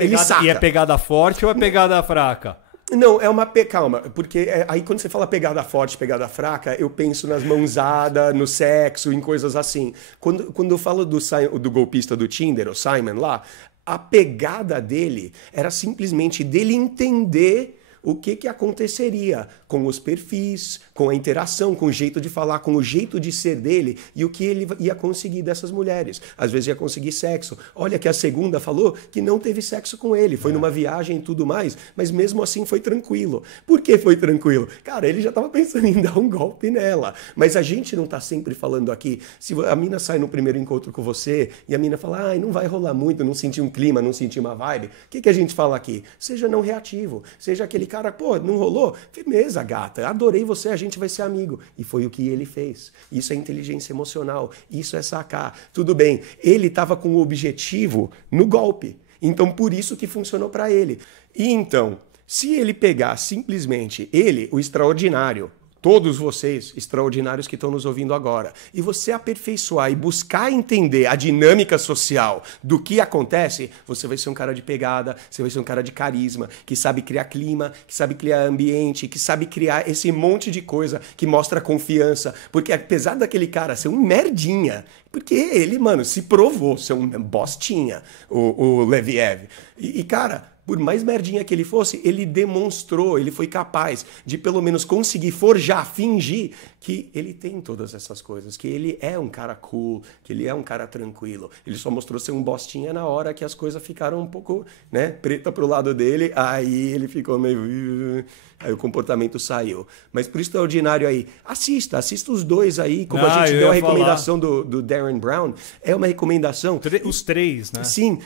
pegada forte ou é pegada fraca? Não, é uma... Calma, porque aí quando você fala pegada forte, pegada fraca, eu penso nas mãozadas, no sexo, em coisas assim. Quando eu falo do golpista do Tinder, o Simon lá, a pegada dele era simplesmente dele entender o que aconteceria com os perfis, com a interação, com o jeito de falar, com o jeito de ser dele e o que ele ia conseguir dessas mulheres. Às vezes ia conseguir sexo. Olha que a segunda falou que não teve sexo com ele, foi numa viagem e tudo mais, mas mesmo assim foi tranquilo. Por que foi tranquilo? Cara, ele já estava pensando em dar um golpe nela. Mas a gente não está sempre falando aqui, se a mina sai no primeiro encontro com você e a mina fala, ai, não vai rolar muito, não senti um clima, não senti uma vibe, o que a gente fala aqui? Seja não reativo, seja aquele cara, pô, não rolou? Firmeza, gata, adorei você, a gente vai ser amigo. E foi o que ele fez. Isso é inteligência emocional, isso é sacar. Tudo bem, ele estava com o objetivo no golpe. Então, por isso que funcionou para ele. E então, se ele pegar simplesmente ele, o extraordinário, todos vocês extraordinários que estão nos ouvindo agora, e você aperfeiçoar e buscar entender a dinâmica social do que acontece, você vai ser um cara de pegada, você vai ser um cara de carisma, que sabe criar clima, que sabe criar ambiente, que sabe criar esse monte de coisa que mostra confiança. Porque apesar daquele cara ser um merdinha, porque ele, mano, se provou ser um bostinha, o Leviev. E cara... Por mais merdinha que ele fosse, ele demonstrou, ele foi capaz de pelo menos conseguir forjar, fingir que ele tem todas essas coisas, que ele é um cara cool, que ele é um cara tranquilo. Ele só mostrou ser um bostinha na hora que as coisas ficaram um pouco, né, preta pro lado dele, aí ele ficou meio... Aí o comportamento saiu. Mas por extraordinário aí, assista os dois aí, como a gente deu a recomendação do Darren Brown, é uma recomendação... Os 3, né? Sim,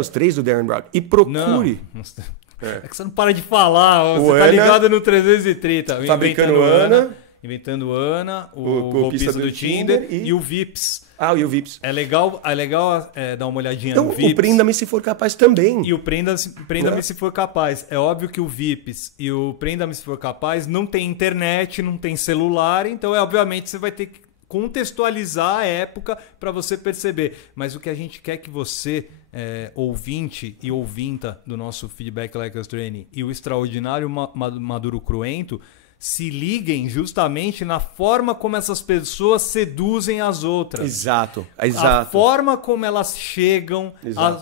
os 3 do Darren Brown. E procure... É que você não para de falar, você tá ligado no 330. Inventando Ana, o golpista do Tinder e o Vips. E o Vips. É legal dar uma olhadinha no Vips. Então, o Prenda-me se for capaz também. E o Prenda-me se for capaz. É óbvio que o Vips e o Prenda-me se for capaz não tem internet, não tem celular, então obviamente você vai ter que contextualizar a época para você perceber. Mas o que a gente quer que você, ouvinte e ouvinta do nosso Feedback Like Us Training e o extraordinário Maduro Cruento, se liguem justamente na forma como essas pessoas seduzem as outras. Exato. A forma como elas chegam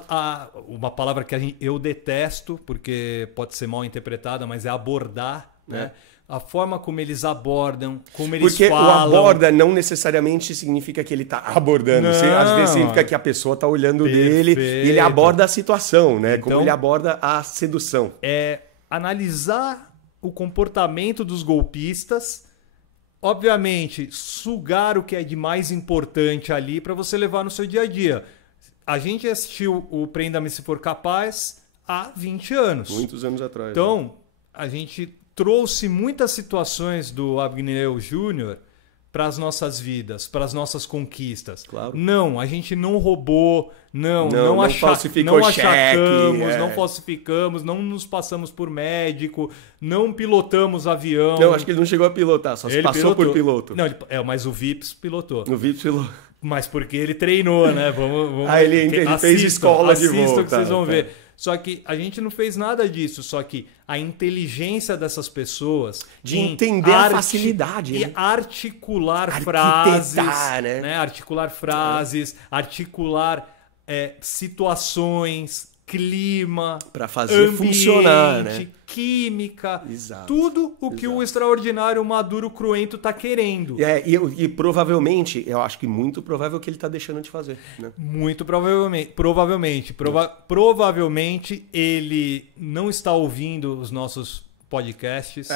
a uma palavra que eu detesto, porque pode ser mal interpretada, mas é abordar, né? A forma como eles abordam, como eles falam. Porque o aborda não necessariamente significa que ele está abordando. Às vezes significa que a pessoa está olhando dele e ele aborda a situação, né? Então, como ele aborda a sedução. É analisar o comportamento dos golpistas, obviamente, sugar o que é de mais importante ali para você levar no seu dia a dia. A gente assistiu o Prenda-me se for capaz há 20 anos. Muitos anos atrás. Então, a gente trouxe muitas situações do Agneu Júnior para as nossas vidas, para as nossas conquistas. Claro. Não, a gente não roubou, não falsificou achacamos, cheque, não falsificamos, não nos passamos por médico, não pilotamos avião. Não, acho que ele não chegou a pilotar, só se passou por piloto. Não, mas o Vips pilotou. O Vips pilotou. Mas porque ele treinou, né? Vamos ele fez escola de voo. Assistam que vocês vão ver. Só que a gente não fez nada disso, só que a inteligência dessas pessoas de entender a facilidade, e né? articular frases, né? Articular frases, articular situações, clima, para fazer ambiente, funcionar, né? Química, Exato. Tudo o que o extraordinário Maduro Cruento está querendo. E provavelmente, eu acho que muito provável que ele está deixando de fazer. Né? Muito provavelmente. Provavelmente ele não está ouvindo os nossos podcasts.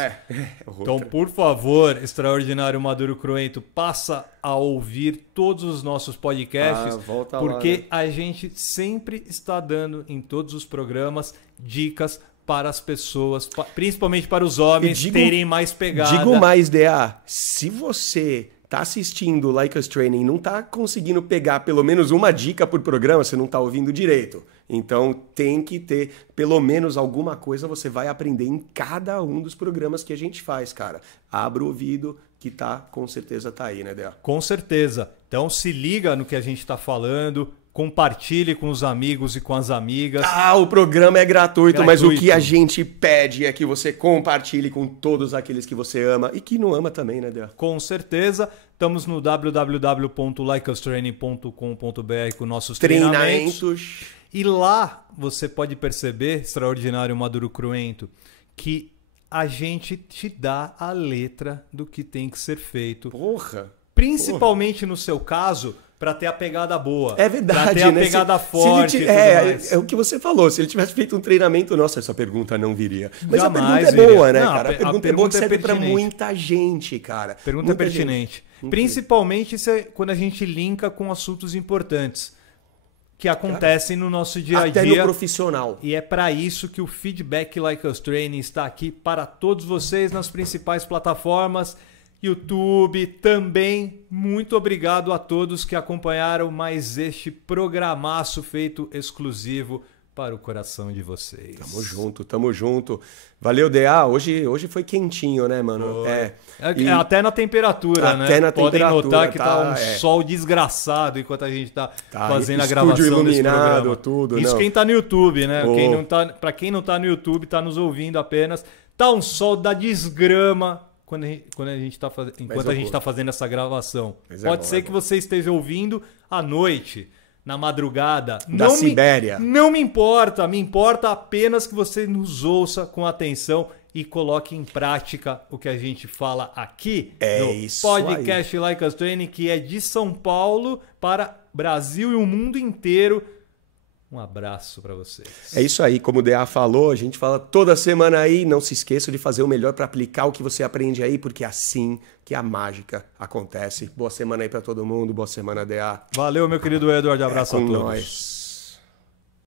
Então, por favor, extraordinário Maduro Cruento, passa a ouvir todos os nossos podcasts, porque lá, né? a gente sempre está dando em todos os programas dicas para as pessoas, principalmente para os homens, terem mais pegada. Digo mais, DA, se você tá assistindo o Like Us Training e não tá conseguindo pegar pelo menos uma dica por programa, você não tá ouvindo direito. Então tem que ter pelo menos alguma coisa, você vai aprender em cada um dos programas que a gente faz, cara. Abra o ouvido que com certeza tá aí, né, DA? Com certeza. Então se liga no que a gente tá falando, compartilhe com os amigos e com as amigas. O programa é gratuito, mas o que a gente pede é que você compartilhe com todos aqueles que você ama e que não ama também, né, Dea? Com certeza. Estamos no www.likeustraining.com.br com nossos treinamentos. E lá você pode perceber, extraordinário Maduro Cruento, que a gente te dá a letra do que tem que ser feito. Principalmente no seu caso, para ter a pegada boa. É verdade, pra ter a pegada forte. É o que você falou. Se ele tivesse feito um treinamento, nossa, essa pergunta não viria. Mas jamais a pergunta é boa, né, não, cara? A pergunta é boa que serve para muita gente, cara. Pergunta pertinente. Principalmente quando a gente linka com assuntos importantes que acontecem no nosso dia a dia. Até no profissional. E é para isso que o Feedback Like Us Training está aqui para todos vocês nas principais plataformas. YouTube também. Muito obrigado a todos que acompanharam mais este programaço feito exclusivo para o coração de vocês. Tamo junto. Valeu, DA. Hoje foi quentinho, né, mano? Até na temperatura, né? Podem notar que tá um sol desgraçado enquanto a gente tá fazendo a gravação iluminado, desse programa. Tudo. Isso quem tá no YouTube, né? Para quem não tá no YouTube, tá nos ouvindo apenas. Tá um sol da desgrama. Enquanto a gente está fazendo essa gravação. Pode ser que você esteja ouvindo à noite, na madrugada. Da Sibéria. Não me importa. Me importa apenas que você nos ouça com atenção e coloque em prática o que a gente fala aqui no podcast Like Us Training, que é de São Paulo para Brasil e o mundo inteiro. Um abraço para vocês. É isso aí, como o DA falou, a gente fala toda semana aí, não se esqueça de fazer o melhor para aplicar o que você aprende aí, porque é assim que a mágica acontece. Boa semana aí para todo mundo, boa semana, DA. Valeu, meu querido Edward, abraço a todos. Nós.